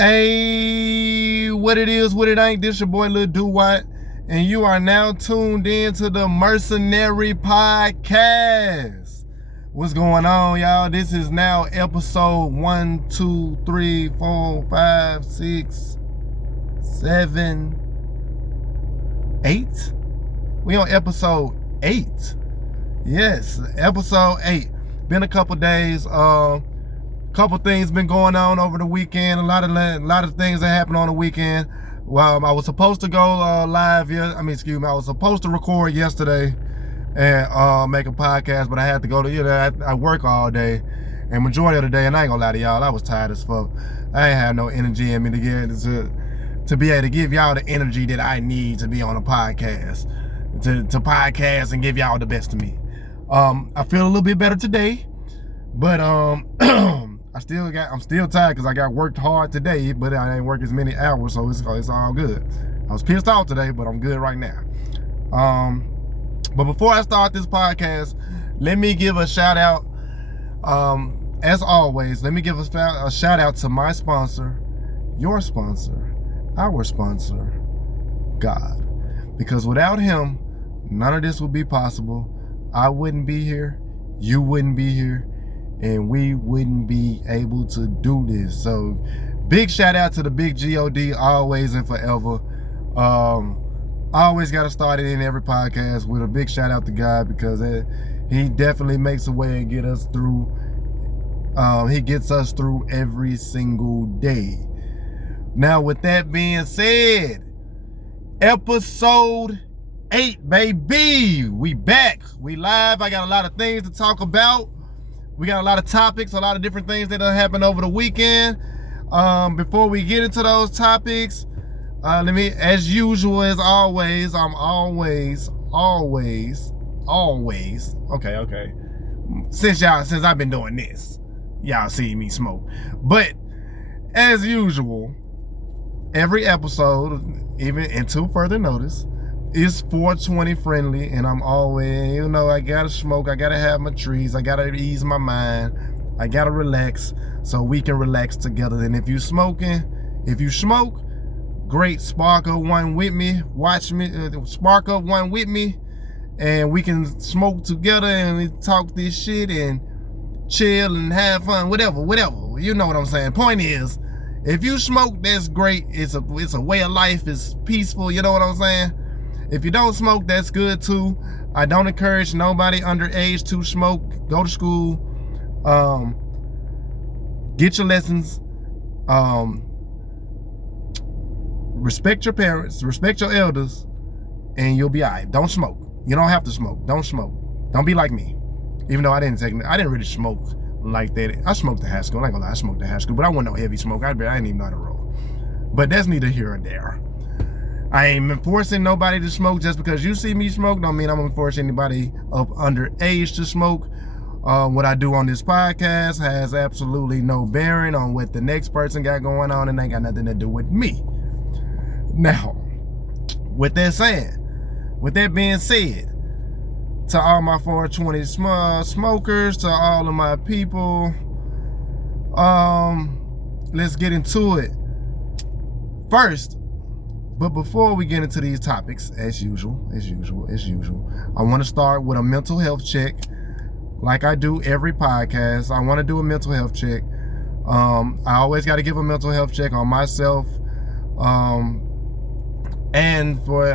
Hey, what it is, what it ain't, this your boy Lil Duwatt, and you are now tuned in to the Mercenary Podcast. What's going on, y'all? This is now episode 1, 2, 3, 4, 5, 6, 7, 8. We on episode 8. Yes, episode 8. Been a couple days. Couple things been going on over the weekend. A lot of things that happened on the weekend. Well, I was supposed to go live. I was supposed to record yesterday and make a podcast, but I had to go to. I work all day, and majority of the day, and I ain't gonna lie to y'all, I was tired as fuck. I ain't had no energy in me to be able to give y'all the energy that I need to be on a podcast, to podcast and give y'all the best of me. I feel a little bit better today, but I'm still tired because I got worked hard today, but I ain't worked as many hours, so it's all good. I was pissed off today, but I'm good right now. But before I start this podcast, let me give a shout out. As always, let me give a shout out to my sponsor, your sponsor, our sponsor, God. Because without him, none of this would be possible. I wouldn't be here, you wouldn't be here, and we wouldn't be able to do this. So big shout out to the big God, always and forever. I always got to start it in every podcast with a big shout out to God, because he definitely makes a way and get us through. He gets us through every single day. Now, with that being said, episode 8, baby. We back. We live. I got a lot of things to talk about. We got a lot of topics, a lot of different things that done happened over the weekend. Before we get into those topics, let me, as usual, as always, I'm always, okay. Since I've been doing this, y'all see me smoke. But as usual, every episode, even until further notice, is 420 friendly, and I'm always, I gotta smoke, I gotta have my trees, I gotta ease my mind, I gotta relax so we can relax together. And if you smoke, great, spark up one with me, spark up one with me, and we can smoke together and we talk this shit and chill and have fun, whatever, you know what I'm saying. Point is, if you smoke, that's great. It's a way of life, it's peaceful, you know what I'm saying. If you don't smoke, that's good too. I don't encourage nobody underage to smoke. Go to school, get your lessons, respect your parents, respect your elders, and you'll be all right. Don't smoke. You don't have to smoke. Don't smoke. Don't be like me. Even though I didn't really smoke like that. I smoked in high school. I'm not gonna lie, I smoked in high school, but I wasn't no heavy smoker. I didn't even know how to roll. But that's neither here or there. I ain't forcing nobody to smoke. Just because you see me smoke don't mean I'm gonna force anybody of underage to smoke. What I do on this podcast has absolutely no bearing on what the next person got going on, and ain't got nothing to do with me. Now, with that being said, to all my 420 smokers, to all of my people, let's get into it. First, but before we get into these topics, as usual, I want to start with a mental health check. Like I do every podcast, I want to do a mental health check. I always got to give a mental health check on myself, and for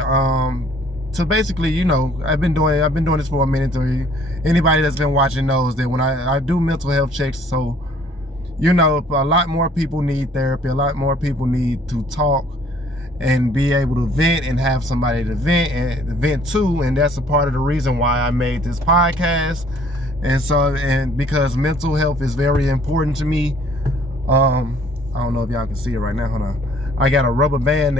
to basically, I've been doing this for a minute. Anybody that's been watching knows that when I do mental health checks, so a lot more people need therapy. A lot more people need to talk and be able to vent and have somebody to vent to, and that's a part of the reason why I made this podcast. And because mental health is very important to me. I don't know if y'all can see it right now. Hold on. I got a rubber band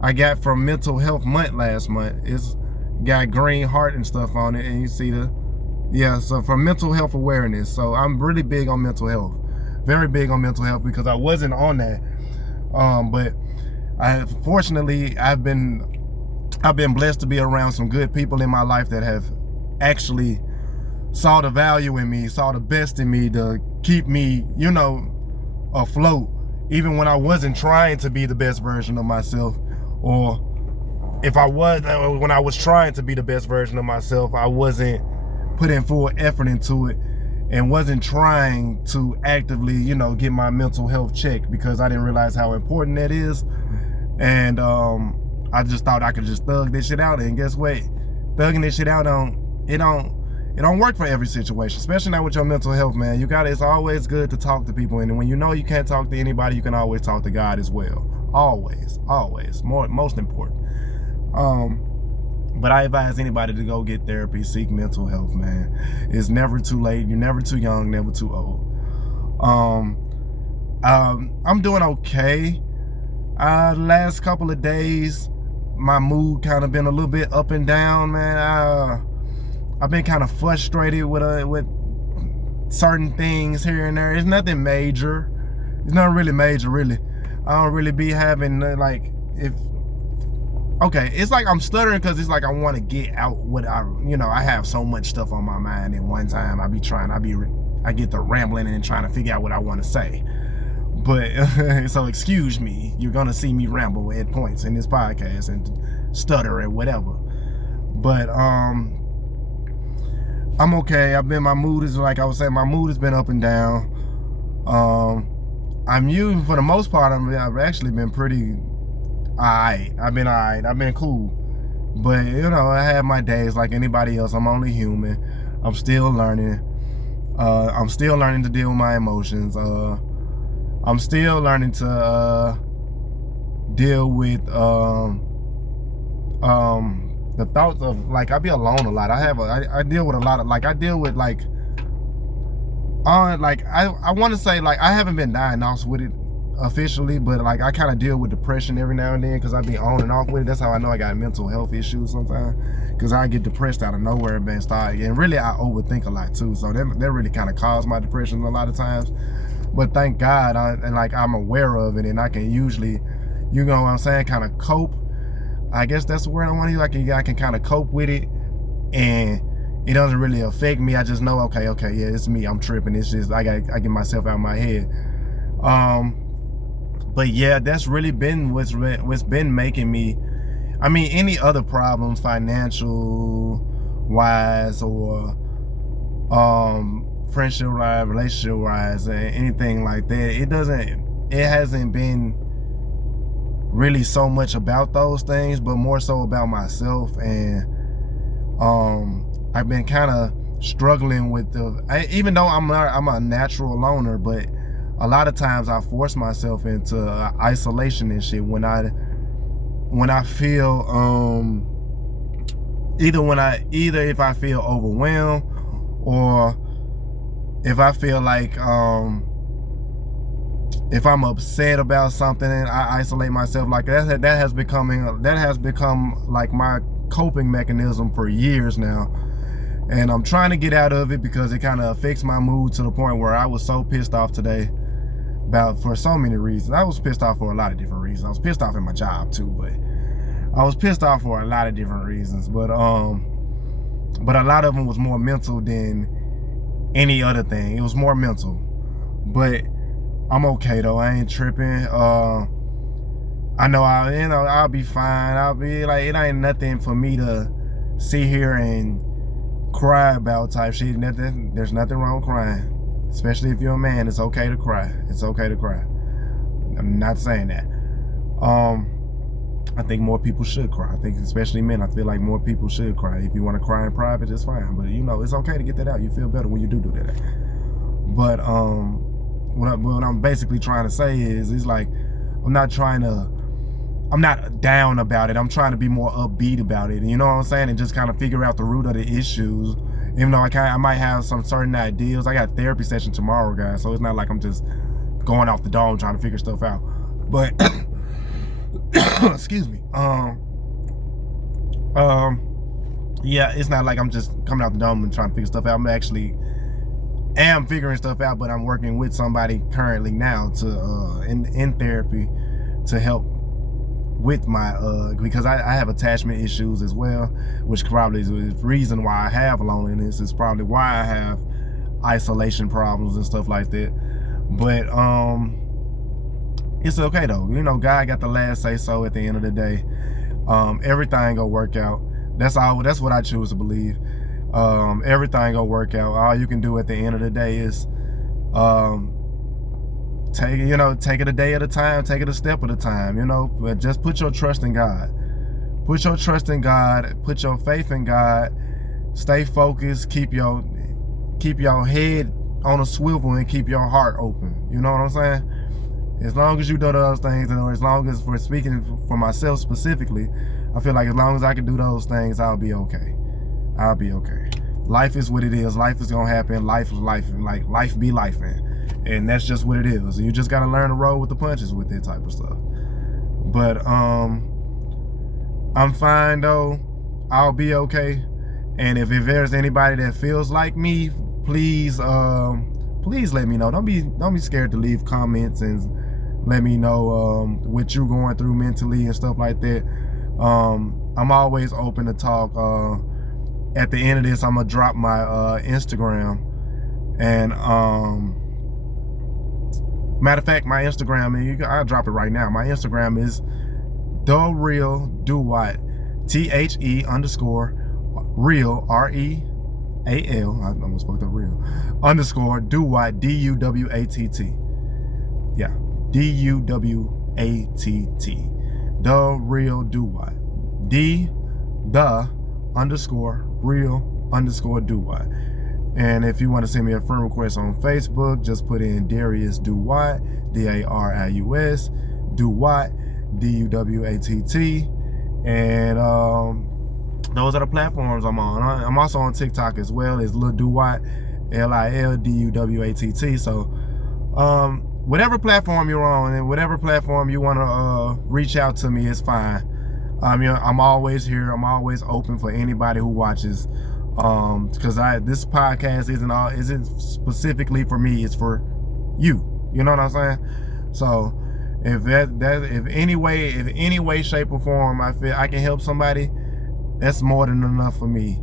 I got from Mental Health Month last month. It's got green heart and stuff on it, and you see so for mental health awareness. So I'm really big on mental health, very big on mental health, because I wasn't on that. But fortunately, I've been blessed to be around some good people in my life that have actually saw the value in me, saw the best in me to keep me, afloat even when I wasn't trying to be the best version of myself, or if I was, when I was trying to be the best version of myself, I wasn't putting full effort into it and wasn't trying to actively, get my mental health checked, because I didn't realize how important that is. And I just thought I could just thug this shit out, and guess what? Thugging this shit out don't work for every situation, especially not with your mental health, man. It's always good to talk to people, and when you know you can't talk to anybody, you can always talk to God as well. Always, most important. But I advise anybody to go get therapy, seek mental health, man. It's never too late. You're never too young, never too old. I'm doing okay. Last couple of days, my mood kind of been a little bit up and down, man. I've been kind of frustrated with certain things here and there. It's nothing major. It's not really major, really. I don't really be having it's like I'm stuttering because it's like I want to get out what I have so much stuff on my mind at one time. I get to rambling and trying to figure out what I want to say. But so excuse me, you're gonna see me ramble at points in this podcast and stutter and whatever. But I'm okay. My mood is, like I was saying, my mood has been up and down. For the most part, I've actually been pretty alright. I've been cool. But I have my days like anybody else. I'm only human. I'm still learning. I'm still learning to deal with my emotions. I'm still learning to deal with the thoughts of, like, I be alone a lot. I deal with a lot of, I want to say, I haven't been diagnosed with it officially, but I kind of deal with depression every now and then because I be on and off with it. That's how I know I got mental health issues sometimes, because I get depressed out of nowhere and and really I overthink a lot too, so that really kind of caused my depression a lot of times. But thank God, I'm aware of it, and I can usually, what I'm saying, kind of cope. I guess that's the word I want to use. I can kind of cope with it, and it doesn't really affect me. I just know, okay, yeah, it's me. I'm tripping. It's just I get myself out of my head. But yeah, that's really been what's been making me. I mean, any other problems, financial wise, or friendship wise, relationship wise, and anything like that, it hasn't been really so much about those things, but more so about myself. And I've been kind of struggling with even though I'm a natural loner, but a lot of times I force myself into isolation and shit when I feel either if I feel overwhelmed, or if I feel like if I'm upset about something, and I isolate myself. Like that has become like my coping mechanism for years now, and I'm trying to get out of it because it kind of affects my mood to the point where I was so pissed off today for so many reasons. I was pissed off for a lot of different reasons. I was pissed off in my job too, but I was pissed off for a lot of different reasons. But a lot of them was more mental than any other thing. It was more mental, but I'm okay though. I ain't tripping. I know I'll be fine. I'll be like, it ain't nothing for me to sit here and cry about type shit. There's nothing wrong with crying, especially if you're a man. It's okay to cry. It's okay to cry. I'm not saying that. I think more people should cry. I think especially men. I feel like more people should cry. If you want to cry in private, it's fine. But it's okay to get that out. You feel better when you do that. But what I'm basically trying to say is, it's like I'm not down about it. I'm trying to be more upbeat about it. You know what I'm saying? And just kind of figure out the root of the issues. Even though I might have some certain ideas. I got a therapy session tomorrow, guys. So it's not like I'm just going off the dome trying to figure stuff out. But excuse me. Yeah, it's not like I'm just coming out the dome and trying to figure stuff out. I'm actually figuring stuff out, but I'm working with somebody currently now to in therapy to help with my because I have attachment issues as well, which probably is the reason why I have loneliness. Is probably why I have isolation problems and stuff like that. But it's okay though. You know, God got the last say so at the end of the day. Everything gonna work out. That's what I choose to believe. Everything gonna work out. All you can do at the end of the day is take it a day at a time, take it a step at a time, but just put your trust in God. Put your trust in God, put your faith in God, stay focused, keep your head on a swivel and keep your heart open. You know what I'm saying? As long as you do those things, and as long as, for speaking for myself specifically, I feel like as long as I can do those things, I'll be okay. I'll be okay. Life is what it is. Life is gonna happen. Life is life, and like life be life, and that's just what it is. You just gotta learn to roll with the punches with that type of stuff. But I'm fine though. I'll be okay. And if there's anybody that feels like me, please let me know. Don't be scared to leave comments and let me know what you're going through mentally and stuff like that. I'm always open to talk. At the end of this, I'm gonna drop my Instagram, and matter of fact, my Instagram, I'll drop it right now. My Instagram is The Real Duwatt, THE_real REAL. I almost spoke the real _ Duwatt DUWATT. Yeah, DUWATT. The Real Duwatt. _real _Duwatt. And if you want to send me a friend request on Facebook, just put in Darius Duwatt, DARIUS, Duwatt, DUWATT. And those are the platforms I'm on. I'm also on TikTok as well as Lil Duwatt, LILDUWATT. So whatever platform you're on and whatever platform you want to reach out to me is fine. I'm always here. I'm always open for anybody who watches. Because this podcast isn't specifically for me. It's for you. You know what I'm saying? So if any way, shape, or form I feel I can help somebody, that's more than enough for me.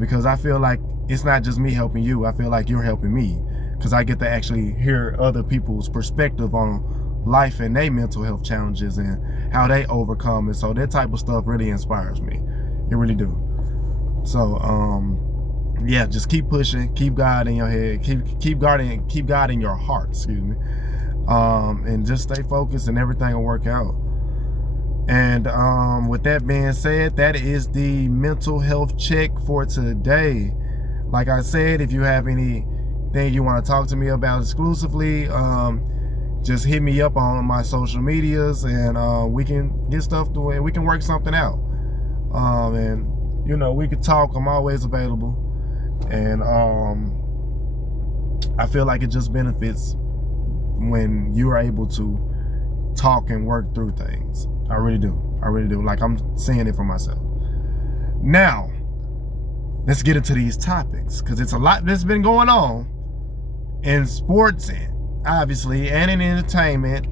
Because I feel like it's not just me helping you. I feel like you're helping me, because I get to actually hear other people's perspective on life and their mental health challenges and how they overcome it. So that type of stuff really inspires me. It really do. So yeah, just keep pushing, keep God in your head, keep God in your heart, excuse me. And just stay focused and everything will work out. And with that being said, that is the mental health check for today. Like I said, if you have anything you want to talk to me about exclusively, just hit me up on my social medias, and we can get stuff to it. We can work something out. And we could talk. I'm always available. And I feel like it just benefits when you are able to talk and work through things. I really do. Like, I'm seeing it for myself. Now, let's get into these topics, because it's a lot that's been going on in sports, obviously, and in entertainment.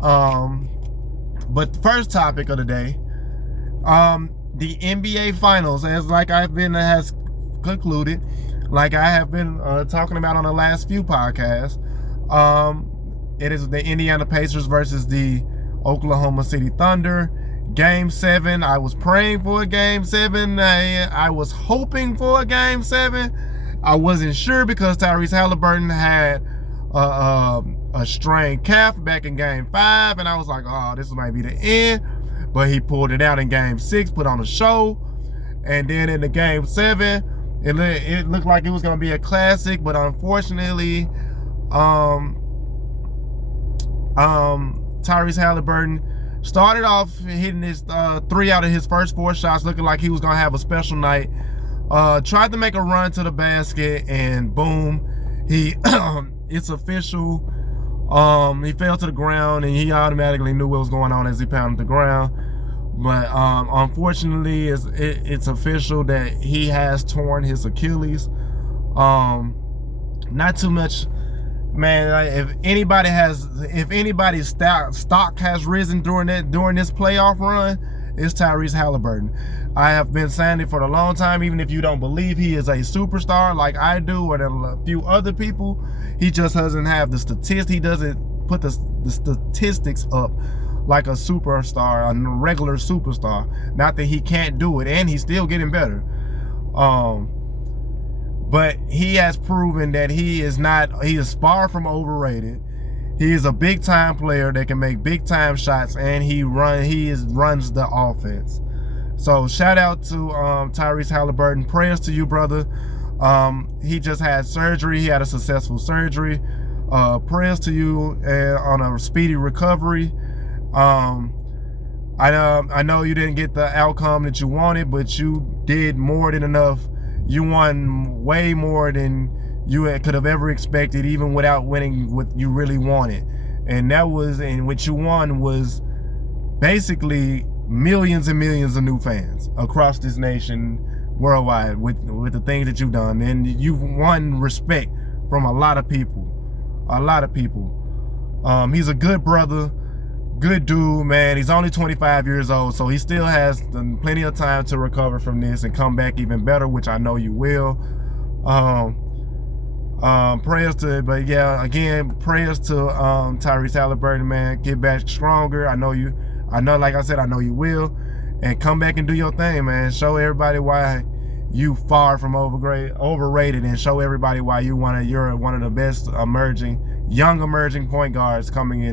But the first topic of the day, the NBA Finals, has concluded, like I have been talking about on the last few podcasts. It is the Indiana Pacers versus the Oklahoma City Thunder. Game 7. I was praying for a Game 7. I was hoping for a Game 7. I wasn't sure because Tyrese Halliburton had a strained calf back in Game 5, and I was like, oh, this might be the end. But he pulled it out in Game 6, put on a show, and then in the Game 7, it looked like it was going to be a classic, but unfortunately, Tyrese Halliburton started off hitting his 3 out of his first 4 shots, looking like he was going to have a special night. Tried to make a run to the basket, and boom, it's official. He fell to the ground, and he automatically knew what was going on as he pounded the ground. But unfortunately, it's official that he has torn his Achilles. Not too much, man. If anybody's stock has risen during this playoff run, it's Tyrese Halliburton. I have been saying it for a long time. Even if you don't believe he is a superstar like I do, or a few other people, he just doesn't have the statistics. He doesn't put the statistics up like a superstar, a regular superstar. Not that he can't do it, and he's still getting better. But he has proven that he is far from overrated. He is a big time player that can make big time shots, and he runs the offense. So shout out to Tyrese Halliburton. Prayers to you, brother. He just had surgery. He had a successful surgery. Prayers to you on a speedy recovery. I know you didn't get the outcome that you wanted, but you did more than enough. You won way more than you could have ever expected, even without winning what you really wanted. And what you won was basically millions and millions of new fans across this nation, worldwide, with the things that you've done. And you've won respect from a lot of people. He's a good brother, good dude, man. He's only 25 years old, so he still has plenty of time to recover from this and come back even better, which I know you will. Prayers to Tyrese Halliburton, man. Get back stronger. I know, like I said, I know you will. And come back and do your thing, man. Show everybody why you far from overrated, and show everybody why you're one of the best young emerging point guards coming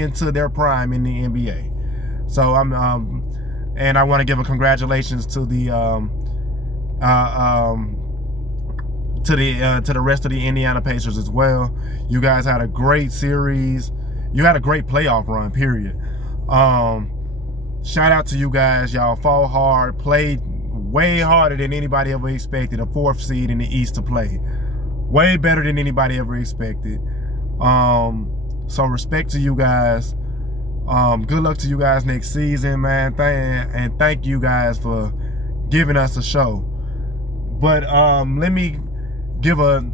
into their prime in the NBA. So and I want to give a congratulations to the rest of the Indiana Pacers as well. You guys had a great series. You had a great playoff run, period. Shout out to you guys. Y'all fought hard, played way harder than anybody ever expected. A 4th seed in the East to play. Way better than anybody ever expected. So respect to you guys. Good luck to you guys next season, man. And thank you guys for giving us a show. But let me give a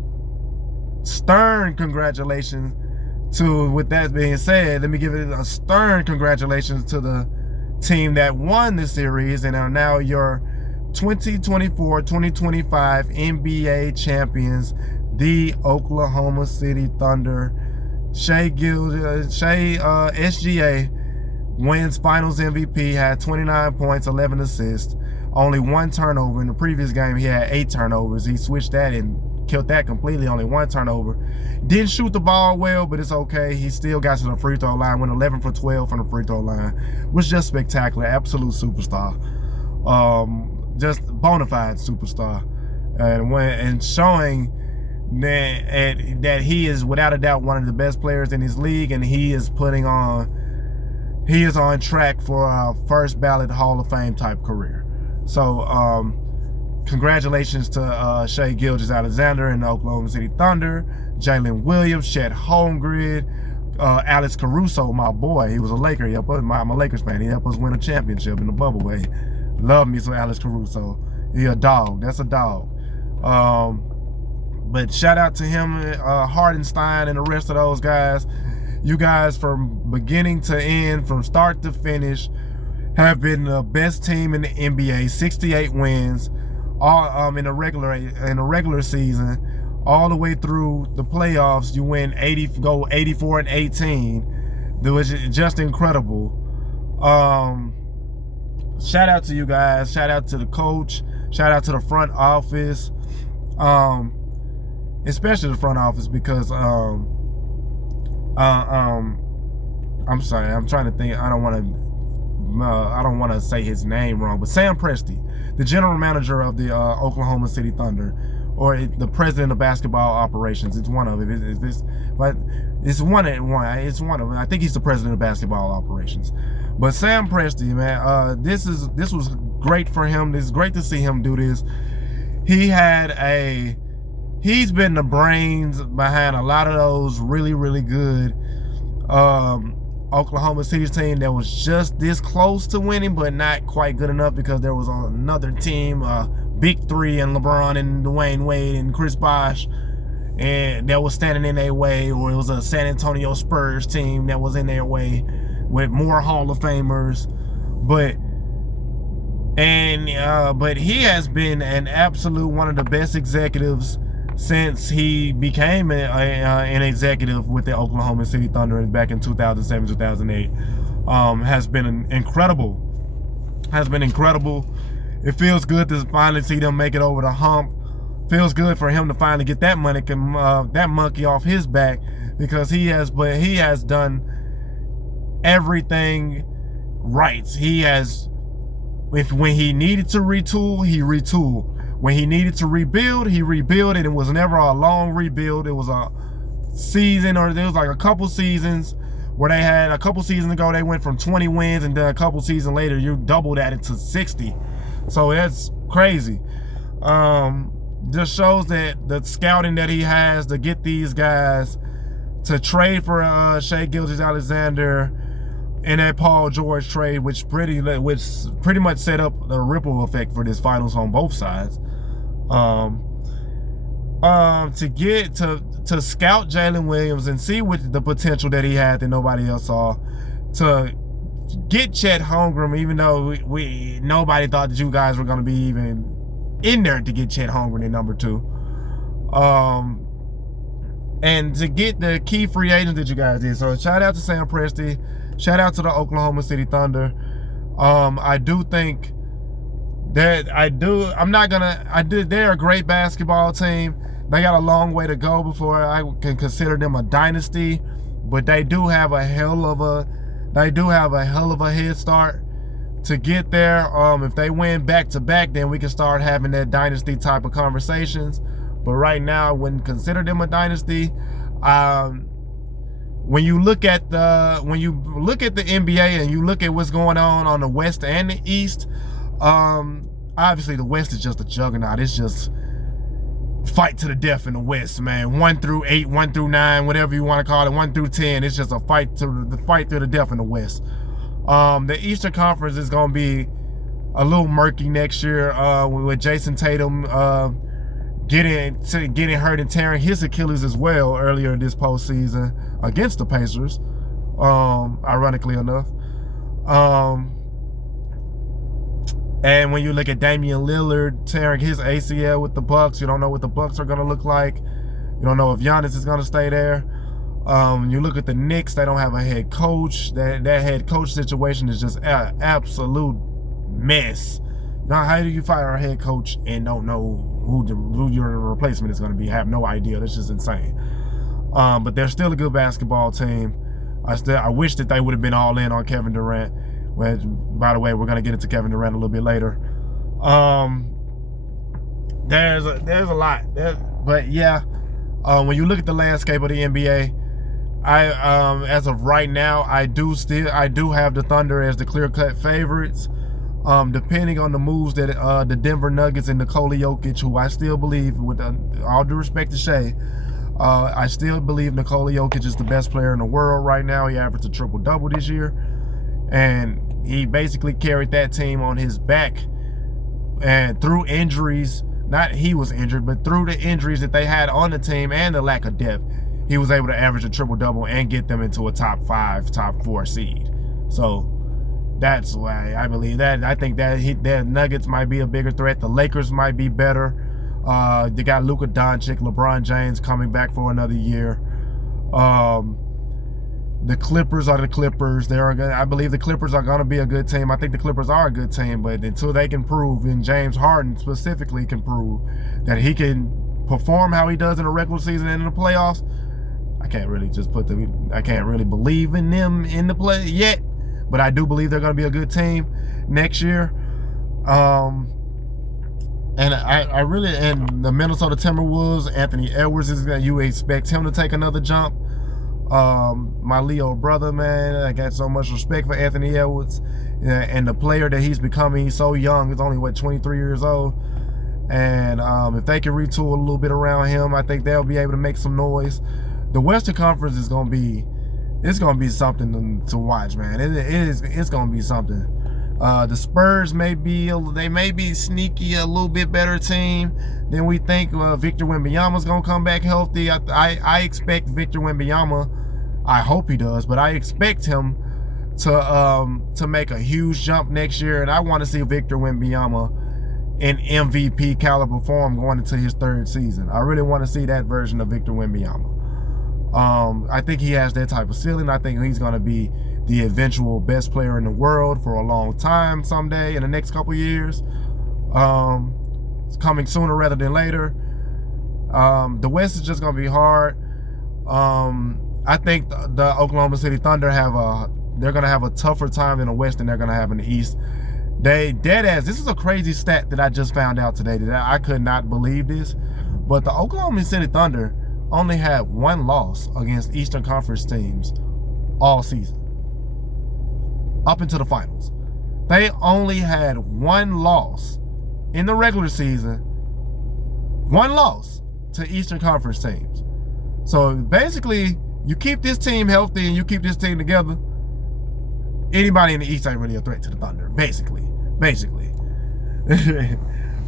stern congratulations with that being said, let me give it a stern congratulations to the team that won the series and are now your 2024-2025 NBA champions, the Oklahoma City Thunder. SGA wins Finals MVP, had 29 points, 11 assists, only 1 turnover. In the previous game, he had 8 turnovers. He switched that and killed that completely, only 1 turnover. Didn't shoot the ball well, but it's okay. He still got to the free throw line, went 11 for 12 from the free throw line. Was just spectacular, absolute superstar. Just bona fide superstar. And showing that he is without a doubt one of the best players in his league, and he is on track for a first ballot Hall of Fame type career. So congratulations to Shai Gilgeous-Alexander and the Oklahoma City Thunder, Jalen Williams, Chet Holmgren, Alex Caruso, my boy. He was a Laker. I'm a Lakers fan. He helped us win a championship in the bubble way. Love me some Alex Caruso. He a dog. That's a dog. But shout out to him, Hardenstein, and the rest of those guys. You guys, from beginning to end, from start to finish, have been the best team in the NBA. 68 wins, all in a regular season, all the way through the playoffs. You win 84-18. That was just incredible. Shout out to you guys. Shout out to the coach. Shout out to the front office. Especially the front office, because I'm sorry, I'm trying to think. I don't want to say his name wrong, but Sam Presti, the general manager of the Oklahoma City Thunder, or the president of basketball operations. It's one of it. It's one of them. I think he's the president of basketball operations. But Sam Presti, man, this was great for him. It's great to see him do this. He's been the brains behind a lot of those really, really good Oklahoma City team that was just this close to winning, but not quite good enough, because there was another team, Big Three, and LeBron and Dwayne Wade and Chris Bosh, and that was standing in their way, or it was a San Antonio Spurs team that was in their way with more Hall of Famers. But he has been an absolute one of the best executives since he became an executive with the Oklahoma City Thunder back in 2007, 2008, has been incredible. It feels good to finally see them make it over the hump. Feels good for him to finally get that monkey off his back, because he has done everything right. When he needed to retool, he retooled. When he needed to rebuild, he rebuilt, and it was never a long rebuild. It was a season, or there was like a couple seasons where they had a couple seasons ago, they went from 20 wins, and then a couple seasons later, you doubled that into 60. So that's crazy. Just shows that the scouting that he has to get these guys to trade for Shai Gilgeous-Alexander and that Paul George trade, which pretty much set up the ripple effect for this finals on both sides. To get to scout Jalen Williams and see what the potential that he had that nobody else saw, to get Chet Holmgren, even though nobody thought that you guys were going to be even in there to get Chet Holmgren in number 2, and to get the key free agents that you guys did. So shout out to Sam Presti, shout out to the Oklahoma City Thunder. I do think that they're a great basketball team. They got a long way to go before I can consider them a dynasty, but they do have a hell of a head start to get there. If they win back-to-back, then we can start having that dynasty type of conversations. But right now, I wouldn't consider them a dynasty. When you look at the NBA and you look at what's going on the West and the East, obviously the West is just a juggernaut. It's just fight to the death in the West, man. 1 through 8, 1 through 9, whatever you want to call it, 1 through 10. It's just a fight through the death in the West. The Eastern Conference is going to be a little murky next year, with Jason Tatum getting hurt and tearing his Achilles as well earlier this postseason against the Pacers, ironically enough. And when you look at Damian Lillard tearing his ACL with the Bucks, you don't know what the Bucks are going to look like. You don't know if Giannis is going to stay there. You look at the Knicks, they don't have a head coach. That head coach situation is just an absolute mess. Now, how do you fire a head coach and don't know who your replacement is going to be? Have no idea. That's just insane. But they're still a good basketball team. I wish that they would have been all in on Kevin Durant. Which, by the way, we're going to get into Kevin Durant a little bit later. There's a lot. But yeah, when you look at the landscape of the NBA, as of right now, I do have the Thunder as the clear-cut favorites. Depending on the moves that the Denver Nuggets and Nikola Jokic, who I still believe, with all due respect to Shai, I still believe Nikola Jokic is the best player in the world right now. He averaged a triple-double this year, and he basically carried that team on his back, and through injuries, not he was injured, but through the injuries that they had on the team and the lack of depth, he was able to average a triple-double and get them into a top 5, top 4 seed. So that's why I believe that. I think that the Nuggets might be a bigger threat. The Lakers might be better. They got Luka Doncic, LeBron James coming back for another year. The Clippers are the Clippers. I believe the Clippers are going to be a good team. I think the Clippers are a good team, but until they can prove, and James Harden specifically can prove, that he can perform how he does in the regular season and in the playoffs, I can't really believe in them in the play yet. But I do believe they're going to be a good team next year. And the Minnesota Timberwolves, Anthony Edwards you expect him to take another jump. My Leo brother, man, I got so much respect for Anthony Edwards and the player that he's becoming. He's so young. He's only 23 years old. And if they can retool a little bit around him, I think they'll be able to make some noise. The Western Conference is going to be something to watch, man. It's going to be something. The Spurs may be sneaky, a little bit better team than we think. Victor Wembanyama's going to come back healthy. I expect Victor Wembanyama, I hope he does, but I expect him to make a huge jump next year, and I want to see Victor Wembanyama in MVP caliber form going into his third season. I really want to see that version of Victor Wembanyama. I think he has that type of ceiling. I think he's going to be the eventual best player in the world for a long time someday in the next couple years. It's coming sooner rather than later. The West is just going to be hard. I think the Oklahoma City Thunder they're going to have a tougher time in the West than they're going to have in the East. This is a crazy stat that I just found out today that I could not believe this, but the Oklahoma City Thunder only had one loss against Eastern Conference teams all season, up into the finals. They only had one loss in the regular season, one loss to Eastern Conference teams. So basically, you keep this team healthy and you keep this team together, anybody in the East ain't really a threat to the Thunder, basically.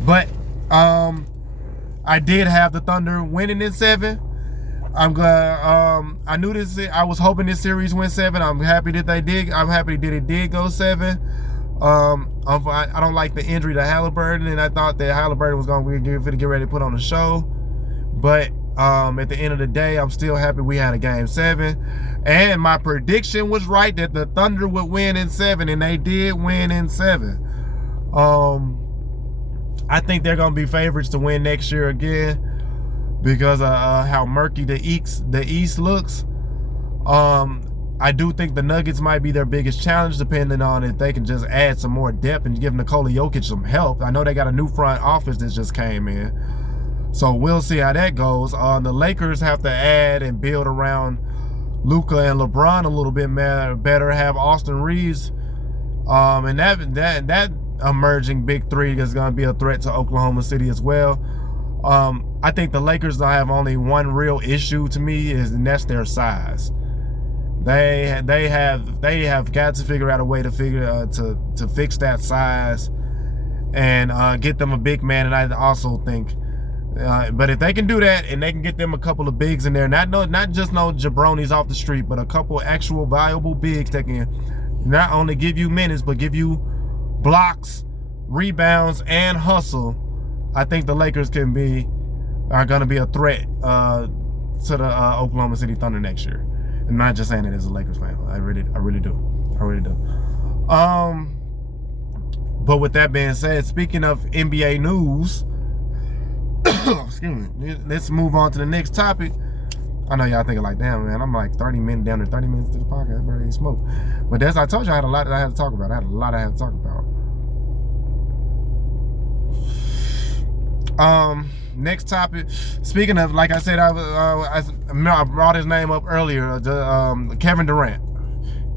But I did have the Thunder winning in 7. I'm glad. I knew this. I was hoping this series went 7. I'm happy that they did. I'm happy that it did go 7. I don't like the injury to Halliburton, and I thought that Halliburton was going to get ready to put on the show. But at the end of the day, I'm still happy we had a game 7. And my prediction was right that the Thunder would win in 7, and they did win in 7. I think they're going to be favorites to win next year again because of how murky the East looks. I do think the Nuggets might be their biggest challenge, depending on if they can just add some more depth and give Nikola Jokic some help. I know they got a new front office that just came in, so we'll see how that goes. The Lakers have to add and build around Luka and LeBron a little bit better. Have Austin Reeves, and that emerging big three is going to be a threat to Oklahoma City as well. I think the Lakers have only one real issue to me, and that's their size. They have got to figure out a way to fix that size and get them a big man. And I also think, but if they can do that and they can get them a couple of bigs in there, not just no jabronis off the street, but a couple actual valuable bigs that can not only give you minutes but give you blocks, rebounds, and hustle, I think the Lakers are going to be a threat to the Oklahoma City Thunder next year. I'm not just saying it as a Lakers fan. I really do. But with that being said, speaking of NBA news, excuse me, let's move on to the next topic. I know y'all thinking like, damn, man, I'm like 30 minutes to the podcast, barely smoke. But I told you I had a lot that I had to talk about. Next topic. Speaking of, like I said, I brought his name up earlier. Kevin Durant.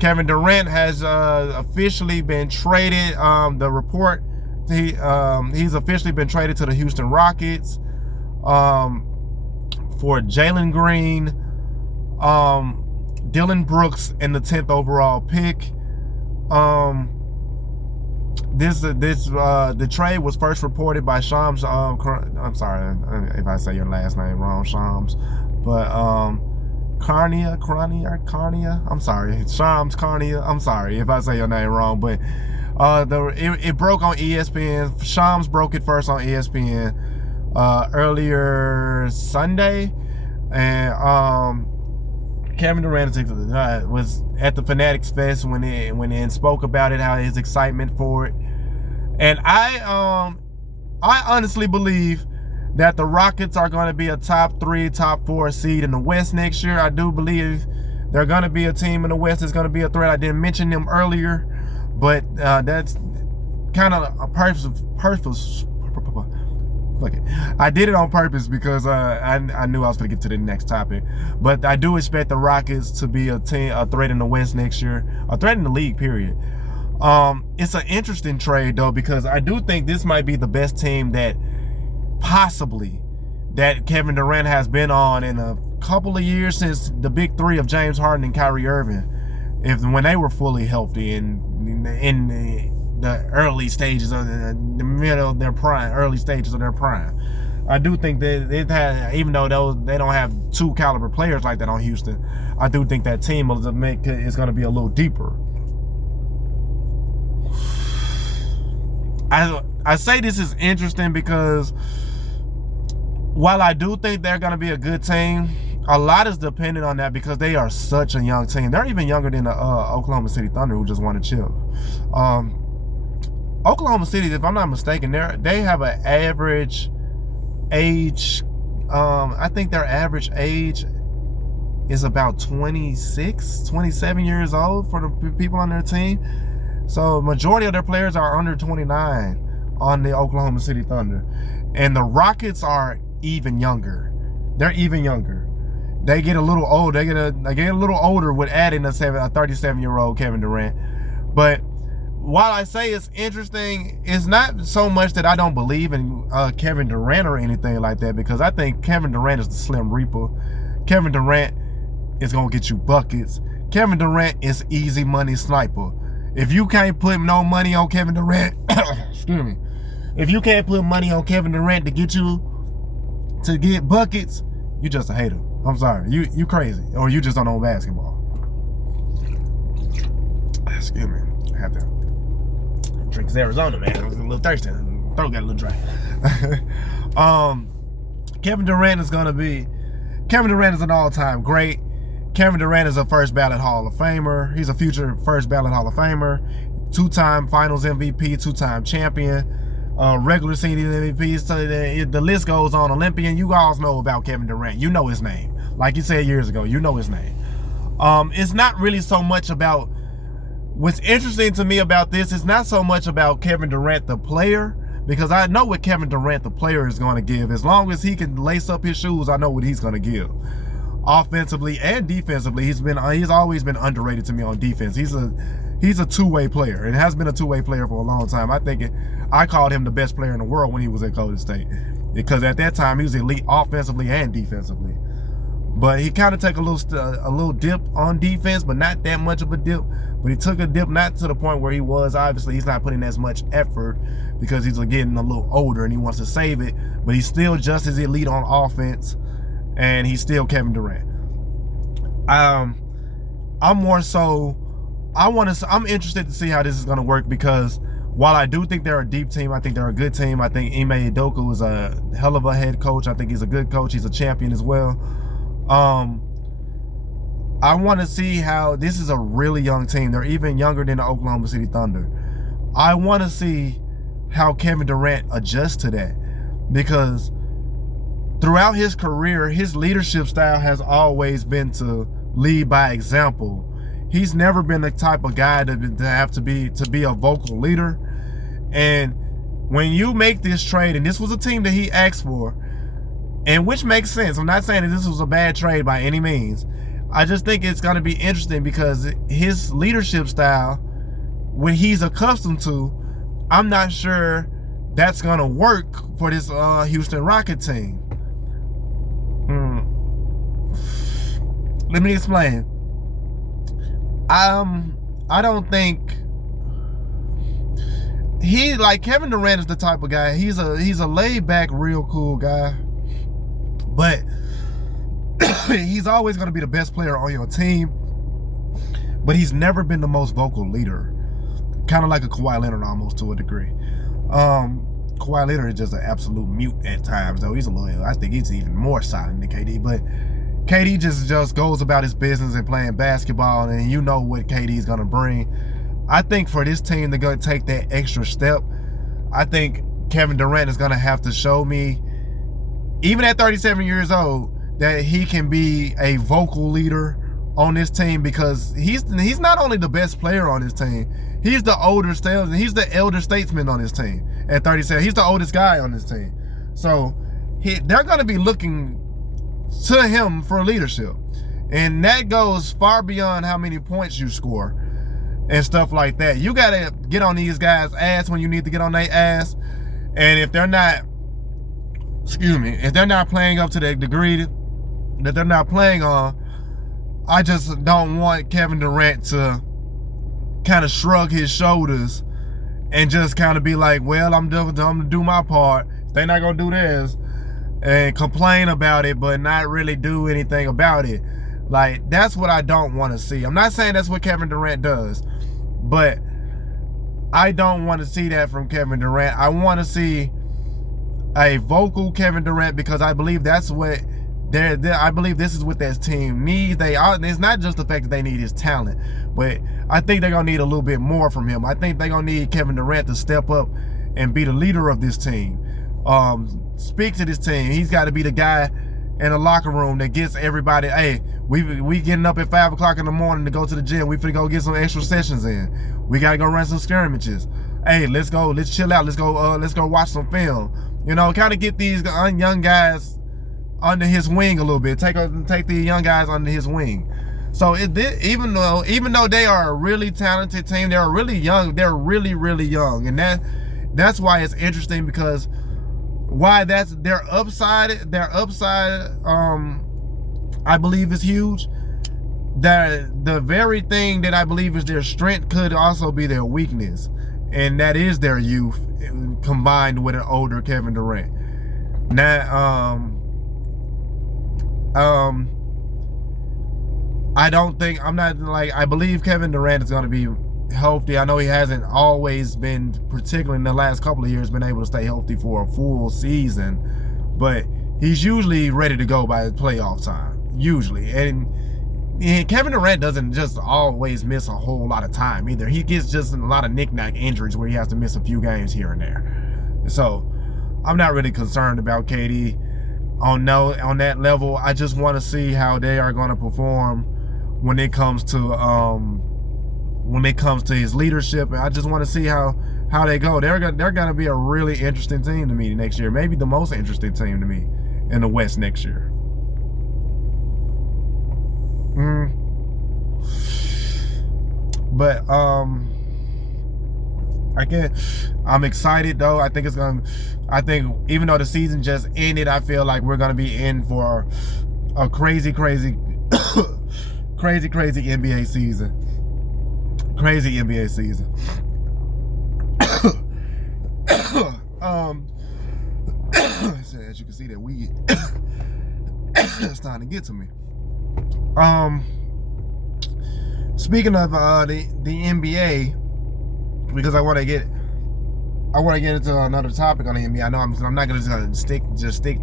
Kevin Durant has officially been traded. The report, he's officially been traded to the Houston Rockets for Jalen Green, Dylan Brooks, and the 10th overall pick. The trade was first reported by Shams. I'm sorry if I say your last name wrong, Shams, but Carnia. I'm sorry, Shams Carnia. I'm sorry if I say your name wrong, but it broke on ESPN. Shams broke it first on ESPN earlier Sunday, and Kevin Durant was at the Fanatics Fest when it spoke about it, how his excitement for it. And I honestly believe that the Rockets are going to be a top 3, top 4 seed in the West next year. I do believe they're going to be a team in the West that's going to be a threat. I didn't mention them earlier, but that's kind of a purpose. Fuck it. I did it on purpose because I knew I was going to get to the next topic. But I do expect the Rockets to be a threat in the West next year, a threat in the league, period. It's an interesting trade, though, because I do think this might be the best team that Kevin Durant has been on in a couple of years since the big three of James Harden and Kyrie Irving, when they were fully healthy and in the early stages of the middle of their prime, early stages of their prime. I do think that it had, even though they don't have 2 caliber players like that on Houston, I do think that team is going to be a little deeper. I say this is interesting because while I do think they're going to be a good team, a lot is dependent on that because they are such a young team. They're even younger than the Oklahoma City Thunder, who just won a chip. Oklahoma City, if I'm not mistaken, they have an average age. I think their average age is about 26, 27 years old for the people on their team. So majority of their players are under 29 on the Oklahoma City Thunder. And the Rockets are even younger. They're even younger. They get a little old. They get a little older with adding a 37-year-old Kevin Durant. But while I say it's interesting, it's not so much that I don't believe in Kevin Durant or anything like that, because I think Kevin Durant is the Slim Reaper. Kevin Durant is going to get you buckets. Kevin Durant is easy money sniper. If you can't put no money on Kevin Durant, excuse me, if you can't put money on Kevin Durant to get buckets, you just a hater. I'm sorry. You crazy. Or you just don't know basketball. Excuse me. I have to drink this Arizona, man. I was a little thirsty. Throat got a little dry. Kevin Durant is an all-time great. Kevin Durant is a first ballot Hall of Famer. He's a future first ballot Hall of Famer. 2-time Finals MVP, 2-time champion, regular season MVP. So the list goes on. Olympian. You all know about Kevin Durant. You know his name. Like you said years ago, you know his name. It's not really so much about. What's interesting to me about this is not so much about Kevin Durant the player, because I know what Kevin Durant the player is going to give. As long as he can lace up his shoes, I know what he's going to give. Offensively and defensively, he's always been underrated to me on defense. He's a two-way player, and has been a two-way player for a long time. I called him the best player in the world when he was at Golden State, because at that time he was elite offensively and defensively. But he kind of took a little dip on defense, but not that much of a dip. But he took a dip, not to the point where he was. Obviously, he's not putting as much effort because he's getting a little older and he wants to save it. But he's still just as elite on offense, and he's still Kevin Durant. I'm interested to see how this is going to work, because while I do think they're a deep team, I think they're a good team. I think Ime Udoka is a hell of a head coach. I think he's a good coach. He's a champion as well. I want to see how this is a really young team. They're even younger than the Oklahoma City Thunder. I want to see how Kevin Durant adjusts to that, because throughout his career, his leadership style has always been to lead by example. He's never been the type of guy to be a vocal leader. And when you make this trade, and this was a team that he asked for, and which makes sense. I'm not saying that this was a bad trade by any means. I just think it's going to be interesting because his leadership style, when he's accustomed to, I'm not sure that's going to work for this Houston Rocket team. Let me explain. I don't think Kevin Durant is the type of guy. He's a laid back, real cool guy. But he's always going to be the best player on your team. But he's never been the most vocal leader. Kind of like a Kawhi Leonard almost, to a degree. Kawhi Leonard is just an absolute mute at times, though. I think he's even more silent than KD. But KD just goes about his business and playing basketball, and you know what KD's going to bring. I think for this team to go take that extra step, I think Kevin Durant is going to have to show me, even at 37 years old, that he can be a vocal leader on this team, because he's not only the best player on this team, he's the elder statesman on this team at 37. He's the oldest guy on this team. So they're going to be looking to him for leadership. And that goes far beyond how many points you score and stuff like that. You got to get on these guys' ass when you need to get on their ass. And if they're not playing up to the degree that they're not playing on, I just don't want Kevin Durant to kind of shrug his shoulders and just kind of be like, well, I'm going to do my part. They're not going to do theirs, and complain about it, but not really do anything about it. Like, that's what I don't want to see. I'm not saying that's what Kevin Durant does, but I don't want to see that from Kevin Durant. I want to see a vocal Kevin Durant, because I believe that's what I believe this is what that team needs. It's not just the fact that they need his talent, but I think they're gonna need a little bit more from him. I think they're gonna need Kevin Durant to step up and be the leader of this team. Speak to this team. He's got to be the guy in the locker room that gets everybody, hey, we getting up at 5 o'clock in the morning to go to the gym. We finna go get some extra sessions in. We gotta go run some scrimmages. Hey, let's chill out. Let's go watch some film. You know, kind of get these young guys under his wing a little bit. Take the young guys under his wing. So even though they are a really talented team, they're really young. They're really, really young, and that's why it's interesting, because why that's their upside. I believe is huge. That the very thing that I believe is their strength could also be their weakness, and that is their youth combined with an older Kevin Durant. Now, I believe Kevin Durant is going to be healthy. I know he hasn't always been, particularly in the last couple of years, been able to stay healthy for a full season, but he's usually ready to go by playoff time, usually. And Kevin Durant doesn't just always miss a whole lot of time either. He gets just a lot of knick-knack injuries where he has to miss a few games here and there. So I'm not really concerned about KD on that level. I just want to see how they are going to perform when it comes to his leadership, and I just want to see how they go. They're going to be a really interesting team to me next year, maybe the most interesting team to me in the West next year. But I'm excited though. I think even though the season just ended, I feel like we're gonna be in for a crazy crazy NBA season. Crazy NBA season. As you can see, that weed it's starting to get to me. Speaking of the NBA, because I want to get into another topic on the NBA. I know I'm not gonna just stick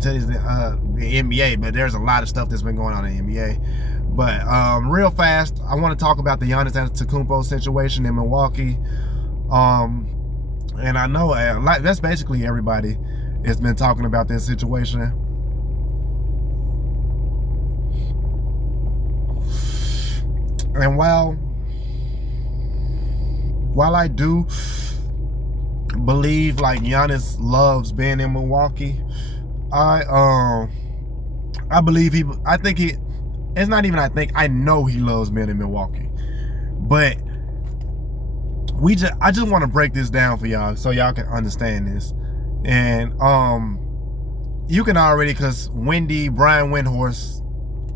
to the NBA, but there's a lot of stuff that's been going on in the NBA. But real fast, I want to talk about the Giannis Antetokounmpo situation in Milwaukee. And I know that's basically everybody has been talking about this situation. And while I do believe like Giannis loves being in Milwaukee, I know he loves being in Milwaukee. But I just want to break this down for y'all so y'all can understand this. And you can already, because Wendy, Brian Windhorst,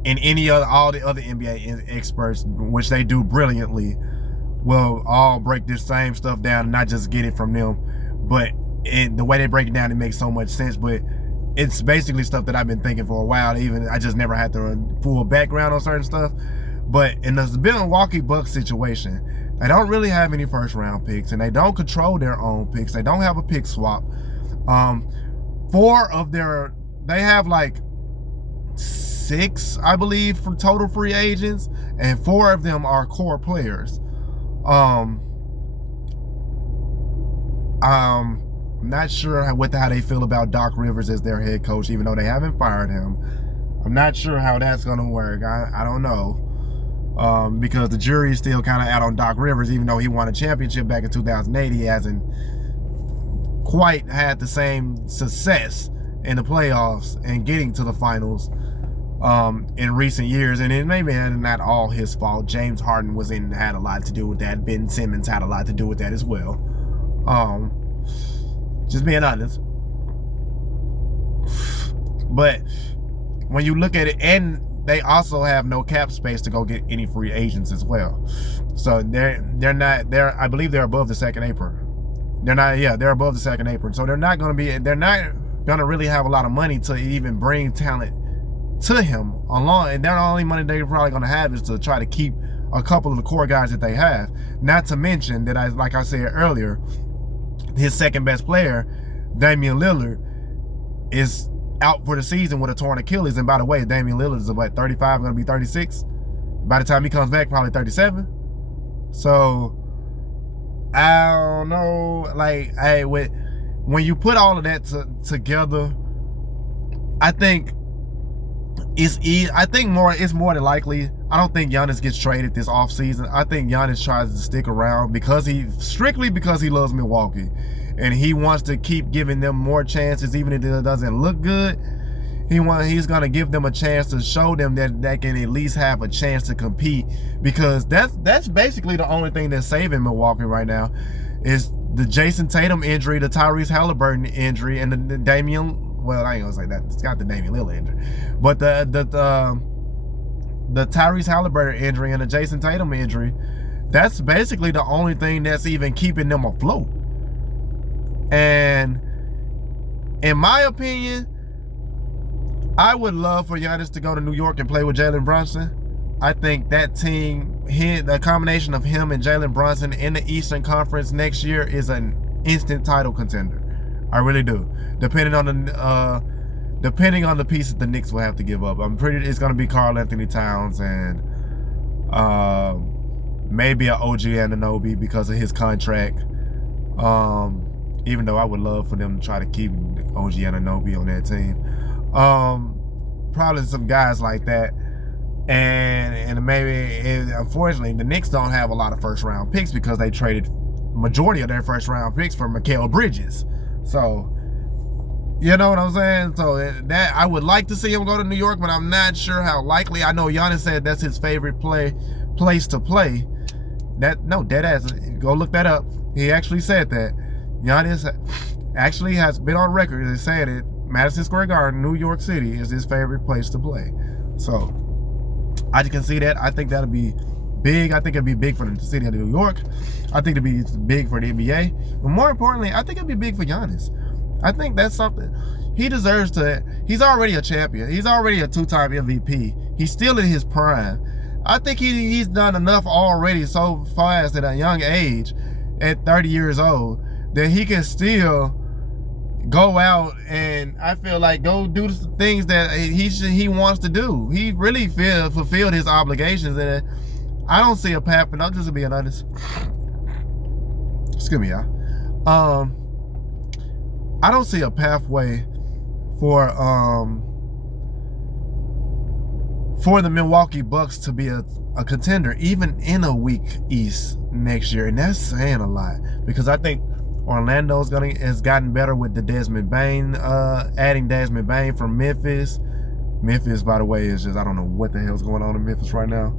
and all the other NBA experts, which they do brilliantly, will all break this same stuff down and not just get it from them. But the way they break it down, it makes so much sense. But it's basically stuff that I've been thinking for a while. Even I just never had the full background on certain stuff. But in the Milwaukee Bucks situation, they don't really have any first round picks, and they don't control their own picks. They don't have a pick swap. They have like 6, I believe, for total free agents, and 4 of them are core players. I'm not sure how they feel about Doc Rivers as their head coach, even though they haven't fired him. I'm not sure how that's gonna work. I don't know. Because the jury is still kind of out on Doc Rivers, even though he won a championship back in 2008. He hasn't quite had the same success in the playoffs and getting to the finals in recent years. And it maybe not all his fault. James Harden had a lot to do with that. Ben Simmons had a lot to do with that as well. Just being honest. But when you look at it, and they also have no cap space to go get any free agents as well. So I believe they're above the second apron. They're above the second apron. So they're not going to really have a lot of money to even bring talent to him along. And their only money they're probably going to have is to try to keep a couple of the core guys that they have. Not to mention that, like I said earlier, his second best player, Damian Lillard, is out for the season with a torn Achilles. And by the way, Damian Lillard is about 35, going to be 36. By the time he comes back, probably 37. So, I don't know. Like, hey, when you put all of that together, I think it's more than likely. I don't think Giannis gets traded this offseason. I think Giannis tries to stick around strictly because he loves Milwaukee. And he wants to keep giving them more chances, even if it doesn't look good. He's going to give them a chance to show them that they can at least have a chance to compete, because that's basically the only thing that's saving Milwaukee right now is the Jason Tatum injury, the Tyrese Halliburton injury, and the Damian. Well, I ain't gonna say that. It's got the Damian Lillard injury, but the Tyrese Halliburton injury and the Jason Tatum injury. That's basically the only thing that's even keeping them afloat. And in my opinion, I would love for Giannis to go to New York and play with Jalen Brunson. I think that team, the combination of him and Jalen Brunson in the Eastern Conference next year is an instant title contender. I really do. Depending on the pieces the Knicks will have to give up. It's going to be Karl Anthony Towns and maybe an OG Anunoby because of his contract. Even though I would love for them to try to keep OG Anunoby on that team. Probably some guys like that. And maybe, unfortunately, the Knicks don't have a lot of first round picks because they traded majority of their first round picks for Mikal Bridges. So, you know what I'm saying? So that I would like to see him go to New York, but I'm not sure how likely. I know Giannis said that's his favorite place to play. Dead ass. Go look that up. He actually said that. Giannis actually has been on record as saying it. Madison Square Garden, New York City, is his favorite place to play. So I can see that. I think that'll be big. I think it'd be big for the city of New York. I think it'd be big for the NBA. But more importantly, I think it'd be big for Giannis. I think that's something he deserves to. He's already a champion. He's already a two-time MVP. He's still in his prime. I think he's done enough already so fast at a young age, at 30 years old, that he can still go out and I feel like go do the things that he wants to do. He really fulfilled his obligations, and I don't see a path. And I'm just being honest. Excuse me, y'all. I don't see a pathway for the Milwaukee Bucks to be a contender, even in a weak East next year, and that's saying a lot because I think Orlando has gotten better with the Desmond Bane, adding Desmond Bane from Memphis. Memphis, by the way, is just, I don't know what the hell's going on in Memphis right now,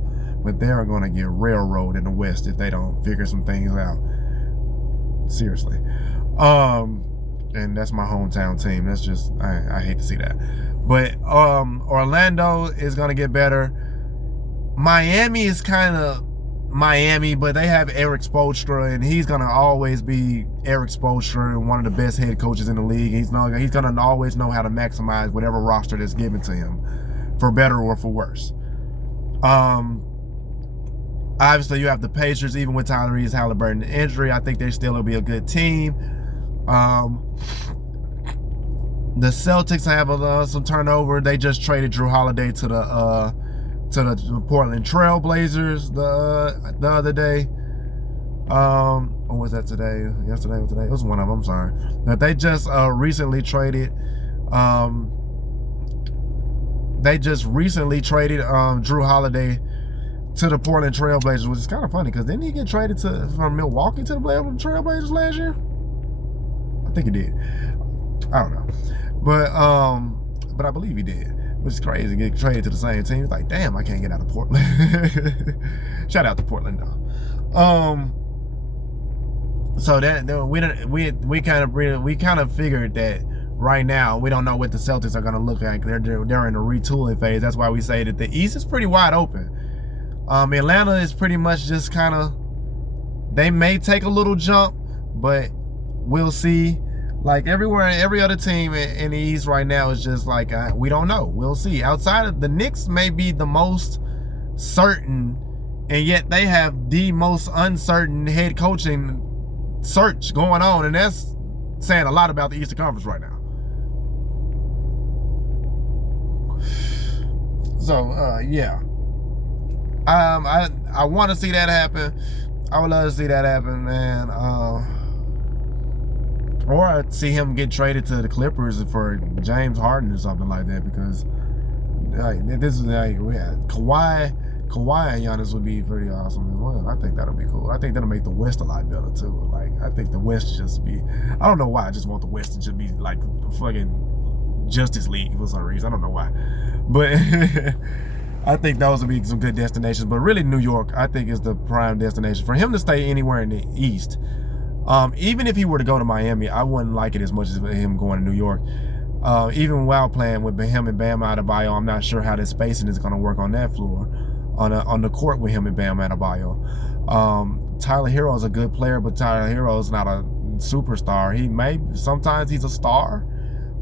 but they're going to get railroaded in the West if they don't figure some things out. Seriously. And that's my hometown team. That's just, I hate to see that. But Orlando is going to get better. Miami is kind of Miami, but they have Eric Spoelstra, and he's going to always be Eric Spoelstra and one of the best head coaches in the league. He's going to always know how to maximize whatever roster that's given to him, for better or for worse. Obviously, you have the Pacers, even with Tyrese Halliburton injury. I think they still will be a good team. The Celtics have some turnover. They just traded Drew Holiday to the Portland Trail Blazers the other day. Or was that today? Yesterday or today? It was one of them, I'm sorry. But they just recently traded Drew Holiday to the Portland Trail Blazers, which is kind of funny because didn't he get traded from Milwaukee to the Trail Blazers last year? I think he did. I don't know. But I believe he did. Which is crazy, get traded to the same team. It's like, damn, I can't get out of Portland. Shout out to Portland though. So that we kind of figured that right now we don't know what the Celtics are gonna look like. They're in a retooling phase. That's why we say that the East is pretty wide open. Atlanta is pretty much just kind of, they may take a little jump, but we'll see. Like everywhere, every other team in the East right now is just like, we don't know. We'll see. Outside of the Knicks may be the most certain and yet they have the most uncertain head coaching search going on, and that's saying a lot about the Eastern Conference right now. So yeah, I want to see that happen. I would love to see that happen, man. Or I'd see him get traded to the Clippers for James Harden or something like that, because this is Kawhi and Giannis would be pretty awesome as well. I think that'll be cool. I think that'll make the West a lot better too. Like, I think the West just be, I don't know why, I just want the West to just be like the fucking Justice League for some reason. I don't know why, but I think those would be some good destinations. But really, New York, I think, is the prime destination for him to stay anywhere in the East. Even if he were to go to Miami, I wouldn't like it as much as him going to New York. Even while playing with him and Bam Adebayo, I'm not sure how the spacing is going to work on that floor, on the court with him and Bam Adebayo. Tyler Hero is a good player, but Tyler Hero is not a superstar. Sometimes he's a star,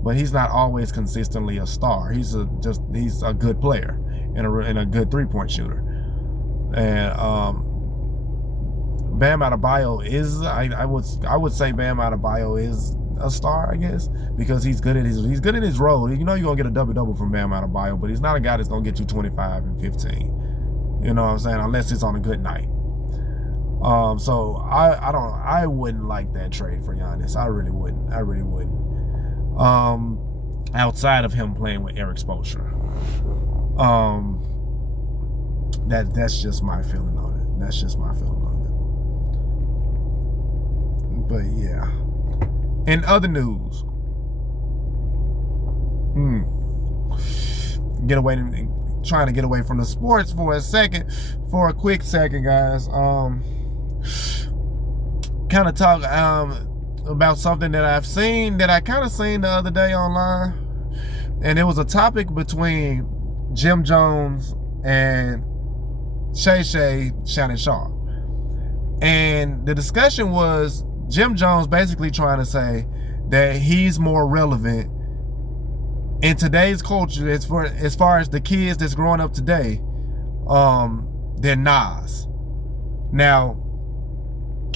but he's not always consistently a star. He's a good player and a good 3-point shooter. And Bam Adebayo is, I would say Bam Adebayo is a star, I guess, because he's good at his role. You know you're gonna get a double-double from Bam Adebayo, but he's not a guy that's gonna get you 25 and 15. You know what I'm saying? Unless it's on a good night. So I wouldn't like that trade for Giannis. I really wouldn't. Outside of him playing with Eric Spoelstra. That's just my feeling on it. But yeah. In other news, trying to get away from the sports for a quick second, guys. Kind of talk about something that I kind of seen the other day online, and it was a topic between Jim Jones and Shannon Sharp, and the discussion was Jim Jones basically trying to say that he's more relevant in today's culture as far as the kids that's growing up today than Nas. Now,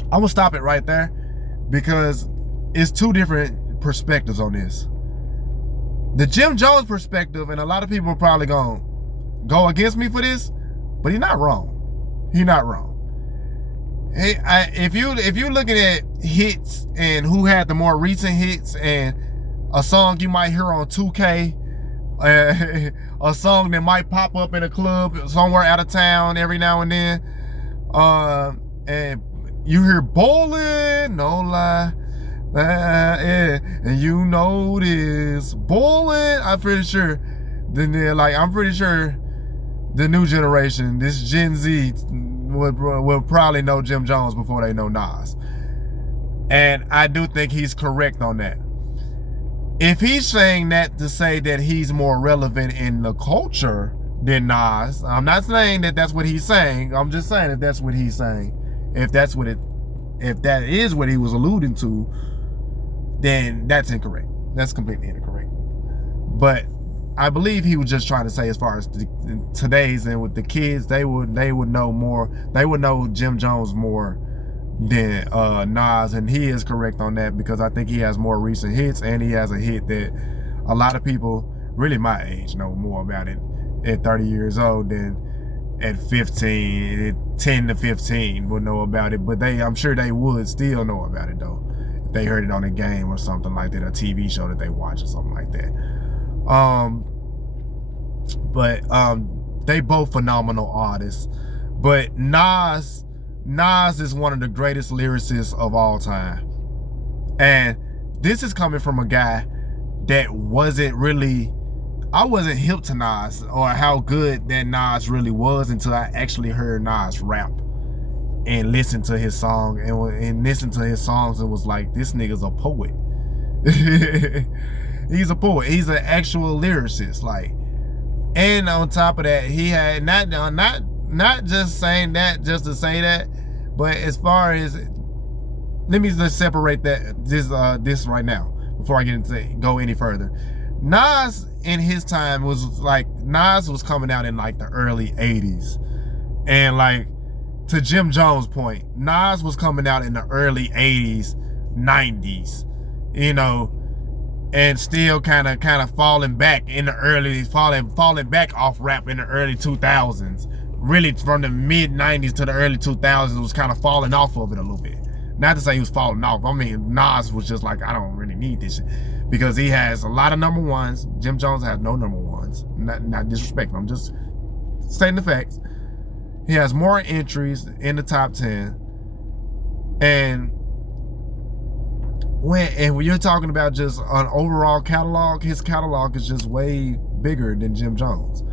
I'm gonna stop it right there, because it's two different perspectives on this. The Jim Jones perspective, and a lot of people are probably gonna go against me for this, but he's not wrong. Hey, if you're looking at hits and who had the more recent hits, and a song you might hear on 2K, a song that might pop up in a club somewhere out of town every now and then, and you hear bowling, no lie, yeah, and you know this bowling. I'm pretty sure the new generation, this Gen Z, will probably know Jim Jones before they know Nas. And I do think he's correct on that. If he's saying that to say that he's more relevant in the culture than Nas, I'm not saying that that's what he's saying. I'm just saying if that's what he's saying. If that is what he was alluding to, then that's incorrect. That's completely incorrect. But I believe he was just trying to say, as far as today's and with the kids, they would know more. They would know Jim Jones more than Nas, and he is correct on that, because I think he has more recent hits, and he has a hit that a lot of people, really my age, know more about it at 30 years old than at 15, at 10 to 15 would know about it. But I'm sure they would still know about it though, if they heard it on a game or something like that, a TV show that they watch or something like that. But they both phenomenal artists. But Nas is one of the greatest lyricists of all time. And this is coming from a guy that I wasn't hip to Nas or how good that Nas really was until I actually heard Nas rap and listened to his song and listened to his songs and was like, this nigga's a poet. He's a poet. He's an actual lyricist. Like, and on top of that, he had not just saying that just to say that, but as far as, let me just separate this right now before I go any further. Nas in his time was coming out in like the early 80s, and like to Jim Jones' point, Nas was coming out in the early 80s, 90s, you know, and still kind of falling back in the early, falling back off rap in the early 2000s. Really from the mid 90s to the early 2000s was kind of falling off of it a little bit. Not to say he was falling off. I mean, Nas was just like, I don't really need this shit. Because he has a lot of number ones. Jim Jones has no number ones. Not disrespectful. I'm just stating the facts. He has more entries in the top 10. And when you're talking about just an overall catalog, his catalog is just way bigger than Jim Jones.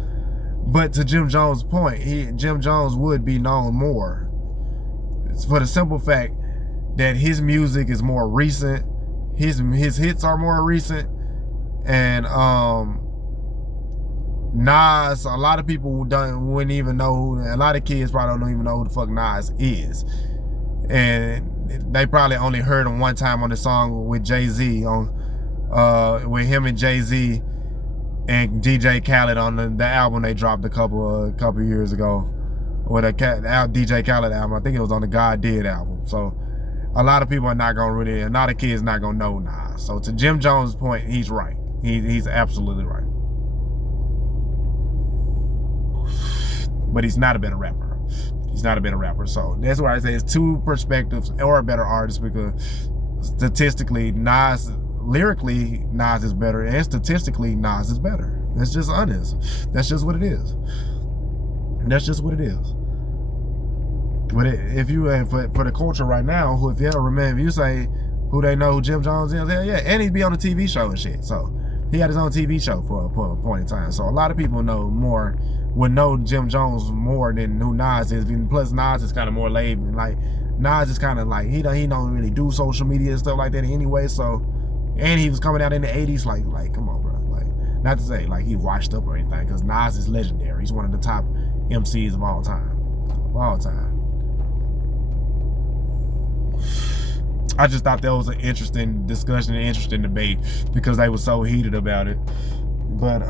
But to Jim Jones' point, Jim Jones would be known more. It's for the simple fact that his music is more recent, his hits are more recent, and Nas, a lot of people wouldn't even know, a lot of kids probably don't even know who the fuck Nas is. And they probably only heard him one time on the song with Jay-Z, with him and Jay-Z and DJ Khaled on the album they dropped a couple years ago. Or the DJ Khaled album, I think it was on the God Did album. So a lot of people are not gonna really, a lot of kids not gonna know Nas. So to Jim Jones' point, he's right. He's absolutely right. But he's not a better rapper. He's not a better rapper. So that's why I say it's two perspectives or a better artist, because statistically, lyrically, Nas is better, and statistically, Nas is better. That's just honest. That's just what it is. That's just what it is. But if you, for the culture right now, if you ever remember, if you say who they know who Jim Jones is, yeah, and he'd be on a TV show and shit. So he had his own TV show for a point in time. So a lot of people would know Jim Jones more than who Nas is. And plus, Nas is kind of more laid. Like, Nas is kind of like, he don't really do social media and stuff like that anyway. So, and he was coming out in the 80s, like come on, bro. Like, not to say like he washed up or anything, because Nas is legendary. He's one of the top MCs of all time. Of all time. I just thought that was an interesting discussion, an interesting debate, because they were so heated about it. But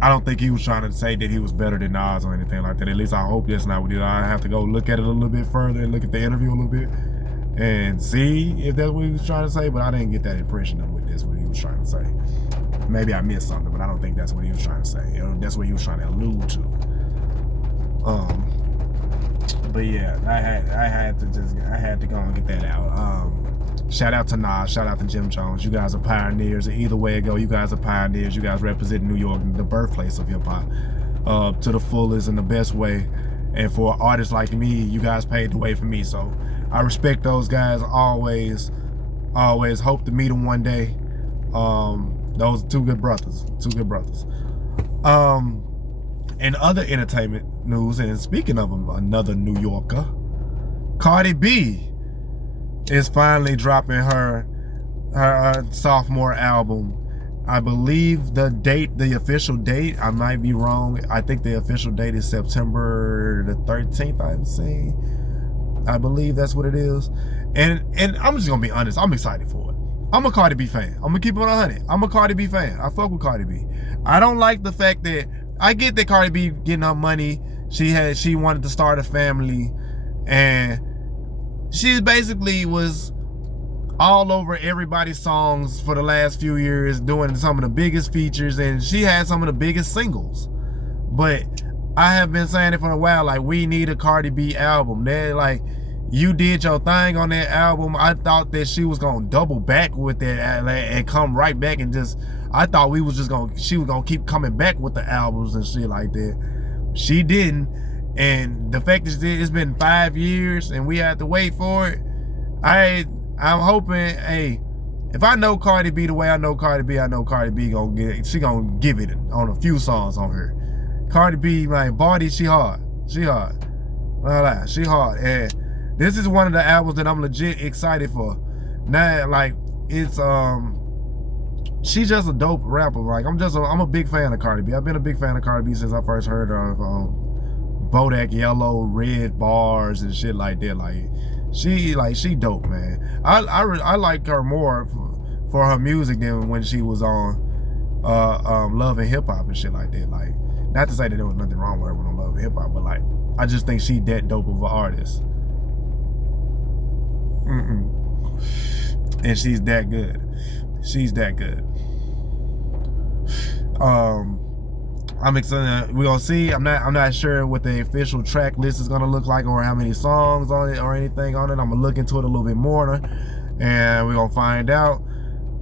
I don't think he was trying to say that he was better than Nas or anything like that. At least I hope that's not what he did. I have to go look at it a little bit further and look at the interview a little bit and see if that's what he was trying to say. But I didn't get that impression of what that's what he was trying to say. Maybe I missed something, but I don't think that's what he was trying to say. That's what he was trying to allude to. But yeah, I had to go and get that out. Shout out to Nas, shout out to Jim Jones. You guys are pioneers. Either way it go, you guys are pioneers. You guys represent New York, the birthplace of hip hop, to the fullest and the best way. And for artists like me, you guys paved the way for me. So I respect those guys always. Always hope to meet them one day. Those are two good brothers. In other entertainment news, and speaking of another New Yorker, Cardi B is finally dropping her sophomore album. I believe the official date, I might be wrong. I think the official date is September the 13th, I've seen. I believe that's what it is. And I'm just gonna be honest, I'm excited for it. I'm a Cardi B fan. I'm gonna keep it 100. I'm a Cardi B fan. I fuck with Cardi B. I don't like the fact that, I get that Cardi B getting her money. She wanted to start a family, and she basically was all over everybody's songs for the last few years, doing some of the biggest features, and she had some of the biggest singles. But I have been saying it for a while, like, we need a Cardi B album. They're like, you did your thing on that album. I thought that she was gonna double back with that and come right back and just, I thought she was gonna keep coming back with the albums and shit like that. She didn't. And the fact is, it's been 5 years and we had to wait for it. I'm hoping, hey, if I know Cardi B the way I know Cardi B, I know Cardi B she gonna give it on a few songs on her. Cardi B, my body, she hard. She hard. Well, she hard. And this is one of the albums that I'm legit excited for. Now, like, it's she's just a dope rapper. Like, I'm a big fan of Cardi B. I've been a big fan of Cardi B since I first heard her Bodak Yellow, Red Bars and shit like that. Like, she dope, man. I like her more for her music than when she was on Love and Hip Hop and shit like that. Like, Not to say that there was nothing wrong with her with no Love and Hip Hop, but like, I just think she that dope of an artist. And she's that good. She's that good. I'm excited. We're gonna see. I'm not sure what the official track list is gonna look like, or how many songs on it, or anything on it. I'm gonna look into it a little bit more, and we're gonna find out.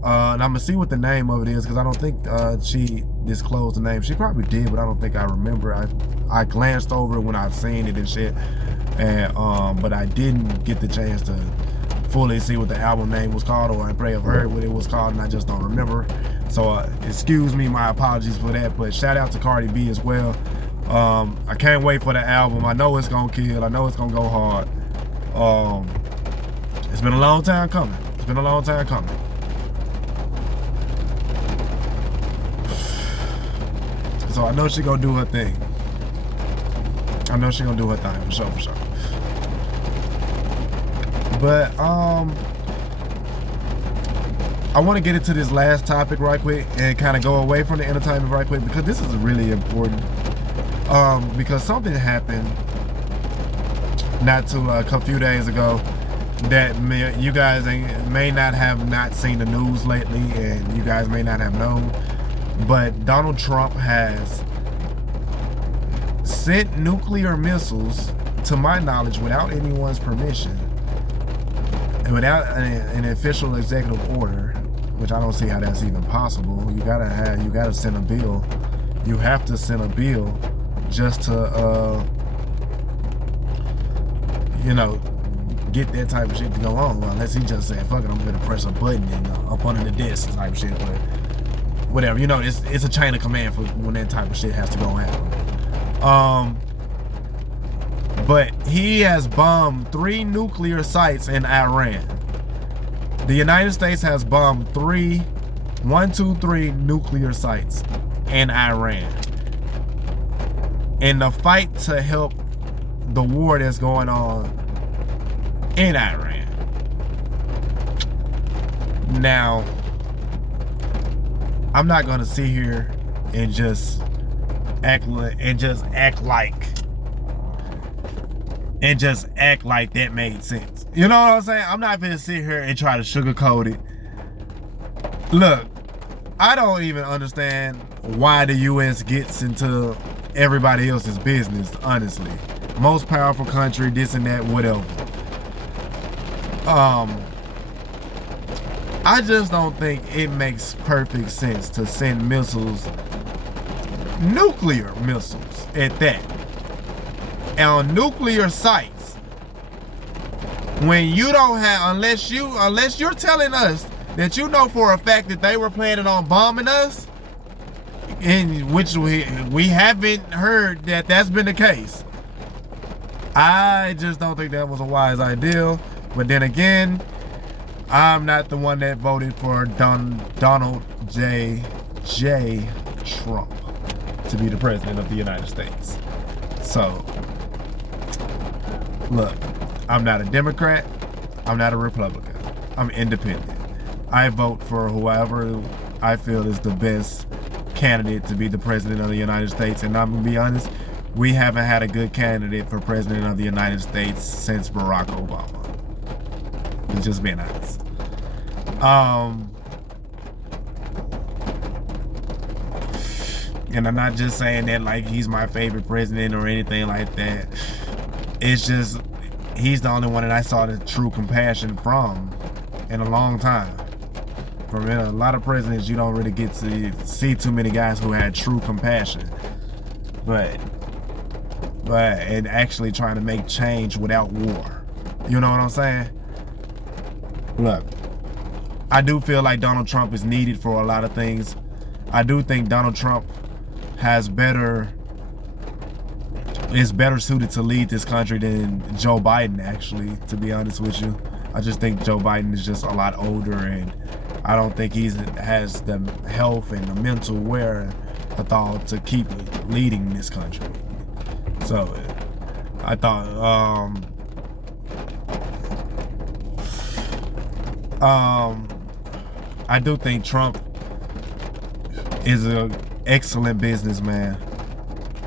And I'm gonna see what the name of it is, because I don't think she disclosed the name. She probably did, but I don't think I remember. I glanced over it when I've seen it and shit, and but I didn't get the chance to fully see what the album name was called, or I pray I've heard what it was called, and I just don't remember. So excuse me, my apologies for that. But shout out to Cardi B as well. I can't wait for the album. I know it's gonna kill. I know it's gonna go hard. It's been a long time coming. It's been a long time coming. So I know she gonna do her thing. I know she gonna do her thing for sure, for sure. But I want to get into this last topic right quick and kind of go away from the entertainment right quick, because this is really important. Because something happened a few days ago that you guys may not have seen the news lately, and you guys may not have known. But Donald Trump has sent nuclear missiles, to my knowledge, without anyone's permission and without an official executive order, which I don't see how that's even possible. You gotta send a bill. You have to send a bill just to get that type of shit to go on. Unless he just said, fuck it, I'm gonna press a button and up under the desk type of shit. But whatever, it's a chain of command for when that type of shit has to go happen. But he has bombed 3 nuclear sites in Iran. The United States has bombed 3 nuclear sites in Iran in the fight to help the war that's going on in Iran. Now, I'm not gonna sit here and just act like that made sense. You know what I'm saying? I'm not gonna sit here and try to sugarcoat it. Look, I don't even understand why the U.S. gets into everybody else's business, honestly. Most powerful country, this and that, whatever. I just don't think it makes perfect sense to send missiles, nuclear missiles at that, on nuclear sites, when you don't have, unless you're telling us that you know for a fact that they were planning on bombing us, in which we haven't heard that that's been the case. I just don't think that was a wise idea. But then again, I'm not the one that voted for Donald J. Trump to be the president of the United States. So, look, I'm not a Democrat. I'm not a Republican. I'm independent. I vote for whoever I feel is the best candidate to be the president of the United States. And I'm going to be honest, we haven't had a good candidate for president of the United States since Barack Obama. Just being honest. And I'm not just saying that like he's my favorite president or anything like that. It's just he's the only one that I saw the true compassion from in a long time. From a lot of presidents, you don't really get to see too many guys who had true compassion. But and actually trying to make change without war. You know what I'm saying? Look, I do feel like Donald Trump is needed for a lot of things. I do think Donald Trump is better suited to lead this country than Joe Biden, actually, to be honest with you. I just think Joe Biden is just a lot older, and I don't think he has the health and the mental wherewithal to keep leading this country. So, I thought, I do think Trump is an excellent businessman.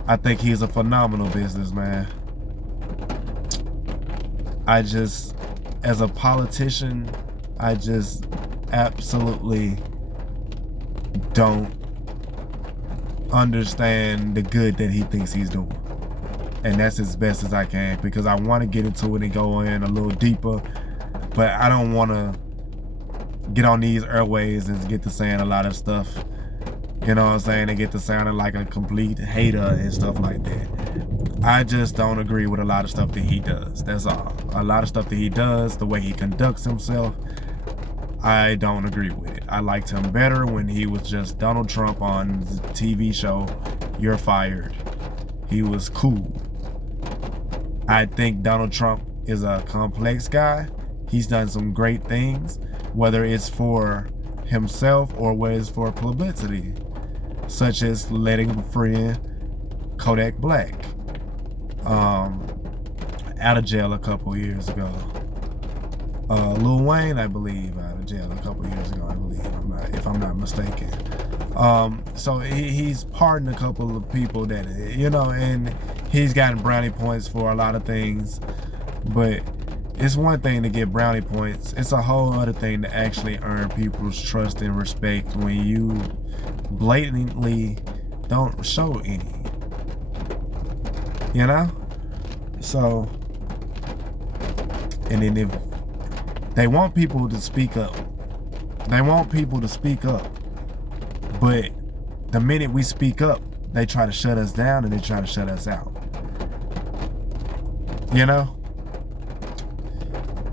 I think he's a phenomenal businessman. As a politician, I just absolutely don't understand the good that he thinks he's doing. And that's as best as I can, because I want to get into it and go in a little deeper, but I don't want to get on these airways and get to saying a lot of stuff, you know what I'm saying, and get to sounding like a complete hater and stuff like that. I just don't agree with a lot of stuff that he does. That's all. A lot of stuff that he does, the way he conducts himself, I don't agree with it. I liked him better when he was just Donald Trump on the TV show You're Fired. He was cool. I think Donald Trump is a complex guy. He's done some great things, whether it's for himself or whether it's for publicity, such as letting a friend Kodak Black out of jail a couple years ago. Lil Wayne, I believe, out of jail a couple years ago, I believe, if I'm not mistaken. So he's pardoned a couple of people that, you know, and he's gotten brownie points for a lot of things. But it's one thing to get brownie points. It's a whole other thing to actually earn people's trust and respect when you blatantly don't show any. You know? So, and then if they want people to speak up. They want people to speak up. But the minute we speak up, they try to shut us down and they try to shut us out. You know?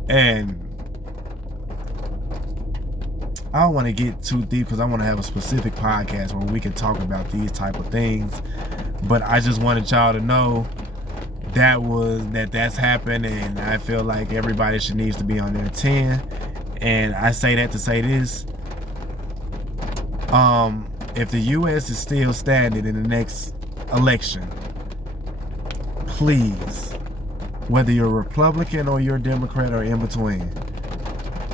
And I don't want to get too deep because I want to have a specific podcast where we can talk about these type of things. But I just wanted y'all to know that's happened, and I feel like everybody needs to be on their 10. And I say that to say this. If the U.S. is still standing in the next election, please, whether you're Republican or you're Democrat or in between,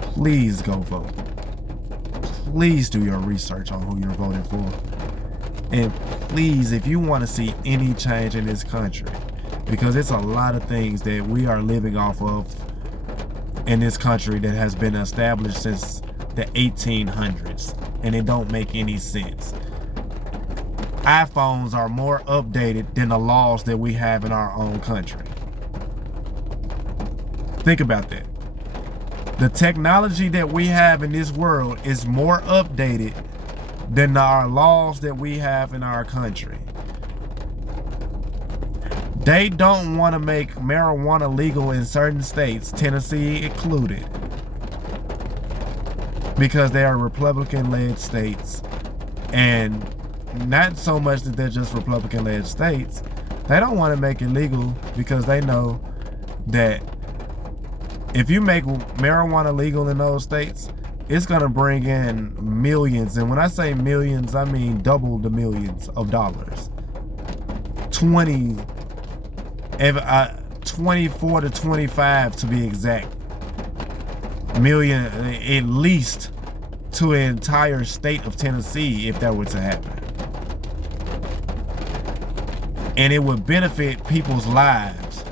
please go vote. Please do your research on who you're voting for. And please, if you want to see any change in this country, because it's a lot of things that we are living off of in this country that has been established since the 1800s, and it don't make any sense. iPhones are more updated than the laws that we have in our own country. Think about that. The technology that we have in this world is more updated than our laws that we have in our country. They don't want to make marijuana legal in certain states, Tennessee included, because they are Republican-led states. And not so much that they're just Republican-led states. They don't want to make it legal because they know that if you make marijuana legal in those states, it's going to bring in millions. And when I say millions, I mean double the millions of dollars. 24 to 25 to be exact million, at least, to an entire state of Tennessee if that were to happen. And it would benefit people's lives.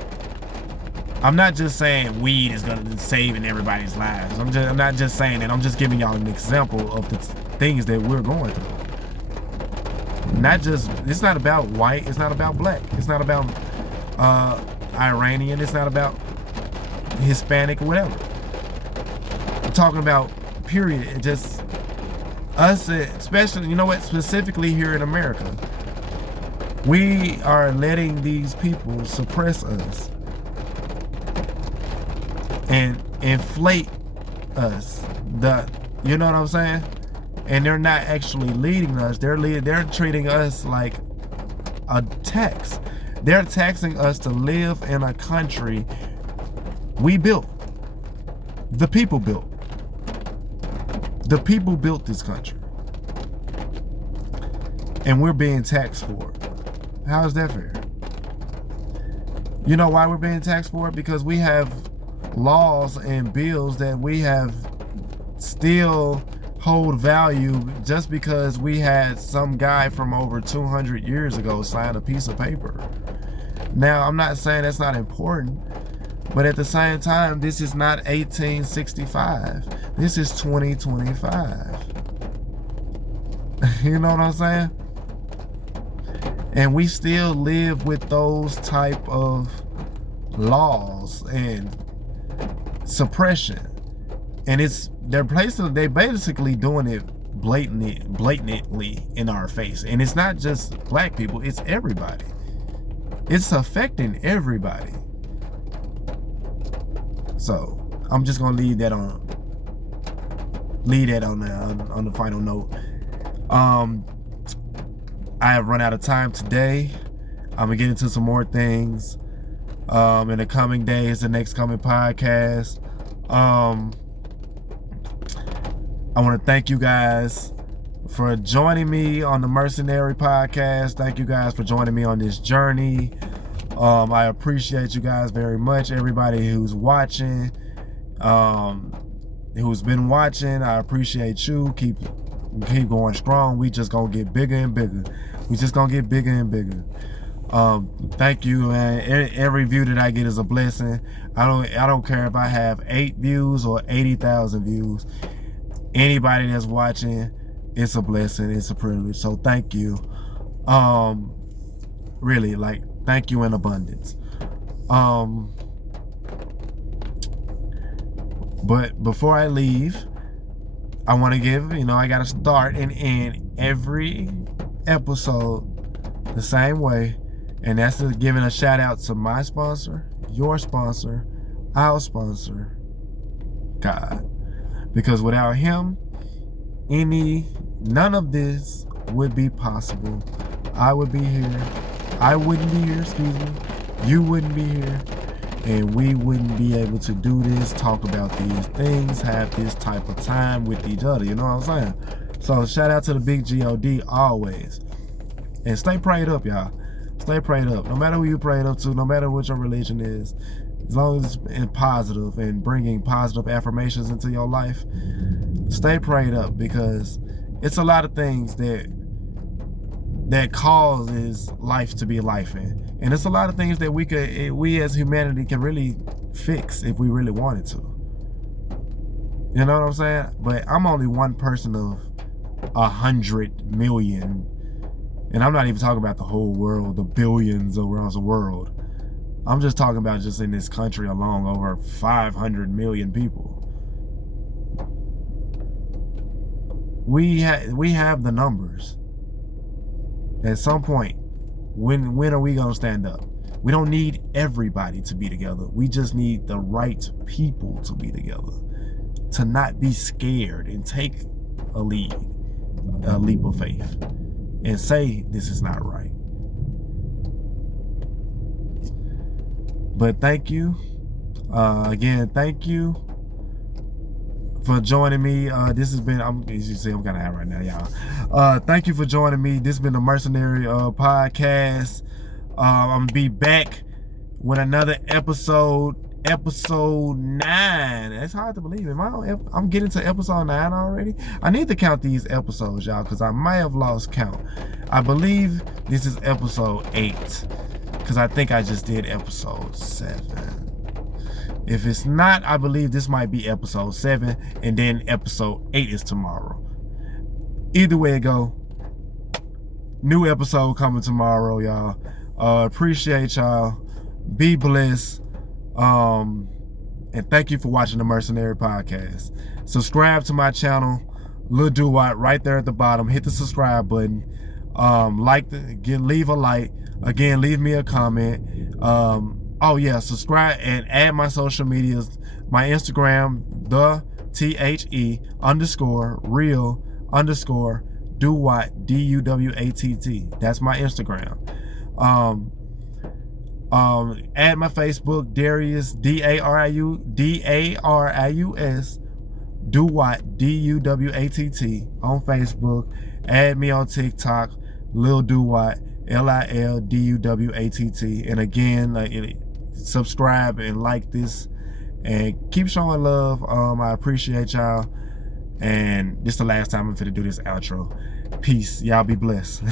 I'm not just saying weed is gonna be saving everybody's lives. I'm not just saying that. I'm just giving y'all an example of the things that we're going through. It's not about white, it's not about black, it's not about Iranian, it's not about Hispanic or whatever. I'm talking about period, just us, especially, you know what, specifically here in America. We are letting these people suppress us and inflate us. You know what I'm saying? And they're not actually leading us. They're treating us like a tax. They're taxing us to live in a country we built. The people built. The people built this country. And we're being taxed for it. How is that fair? You know why we're being taxed for it? Because we have laws and bills that we have still hold value just because we had some guy from over 200 years ago sign a piece of paper. Now, I'm not saying that's not important, but at the same time, this is not 1865. This is 2025. You know what I'm saying? And we still live with those type of laws and suppression. And they're basically doing it blatantly in our face. And it's not just black people, it's everybody. It's affecting everybody. So I'm just gonna leave that on the final note. I have run out of time today. I'm gonna get into some more things in the coming days, the next coming podcast. I want to thank you guys for joining me on the Mercenary Podcast. Thank you guys for joining me on this journey. I appreciate you guys very much. Everybody who's watching, who's been watching, I appreciate you. Keep going strong. We just gonna get bigger and bigger. We just gonna get bigger and bigger. Thank you, man. Every view that I get is a blessing. I don't care if I have 8 views or 80,000 views. Anybody that's watching, it's a blessing. It's a privilege. So thank you. Really, like, thank you in abundance. But before I leave, I want to give, I got to start and end every episode the same way. And that's giving a shout out to my sponsor, your sponsor, our sponsor, God. Because without him, none of this would be possible. I would be here. I wouldn't be here, excuse me. You wouldn't be here. And we wouldn't be able to do this, talk about these things, have this type of time with each other. You know what I'm saying? So shout out to the big God always. And stay prayed up, y'all. Stay prayed up. No matter who you prayed up to, no matter what your religion is, as long as it's positive and bringing positive affirmations into your life, stay prayed up, because it's a lot of things that causes life to be life in. And it's a lot of things that we as humanity can really fix if we really wanted to. You know what I'm saying? But I'm only one person of 100 million. And I'm not even talking about the whole world, the billions around the world. I'm just talking about just in this country alone, over 500 million people. We have the numbers. At some point, when are we gonna stand up? We don't need everybody to be together. We just need the right people to be together, to not be scared and take a leap of faith, and say this is not right. But thank you. Again, thank you for joining me. This has been, as you see, I'm kind of high right now, y'all. Thank you for joining me. This has been the Mercenary Podcast. I'm gonna be back with another episode 9. It's hard to believe. I'm getting to episode 9 already. I need to count these episodes, y'all, because I might have lost count. I believe this is episode 8, because I think I just did episode 7. If it's not, I believe this might be episode 7, and then episode 8 is tomorrow. Either way it go, new episode coming tomorrow, y'all. Appreciate y'all. Be blessed. And thank you for watching the Mercenary Podcast. Subscribe to my channel, Lil Duwatt, right there at the bottom. Hit the subscribe button. Leave a like. Again, leave me a comment. Subscribe and add my social medias. My Instagram, THE_real_Duwatt, DUWATT. That's my Instagram. Add my Facebook, Darius, DARIUS, Duwatt, DUWATT on Facebook. Add me on TikTok, Lil Duwatt, LILDUWATT. And again, subscribe and like this, and keep showing love. I appreciate y'all. And this is the last time I'm finna do this outro. Peace. Y'all be blessed.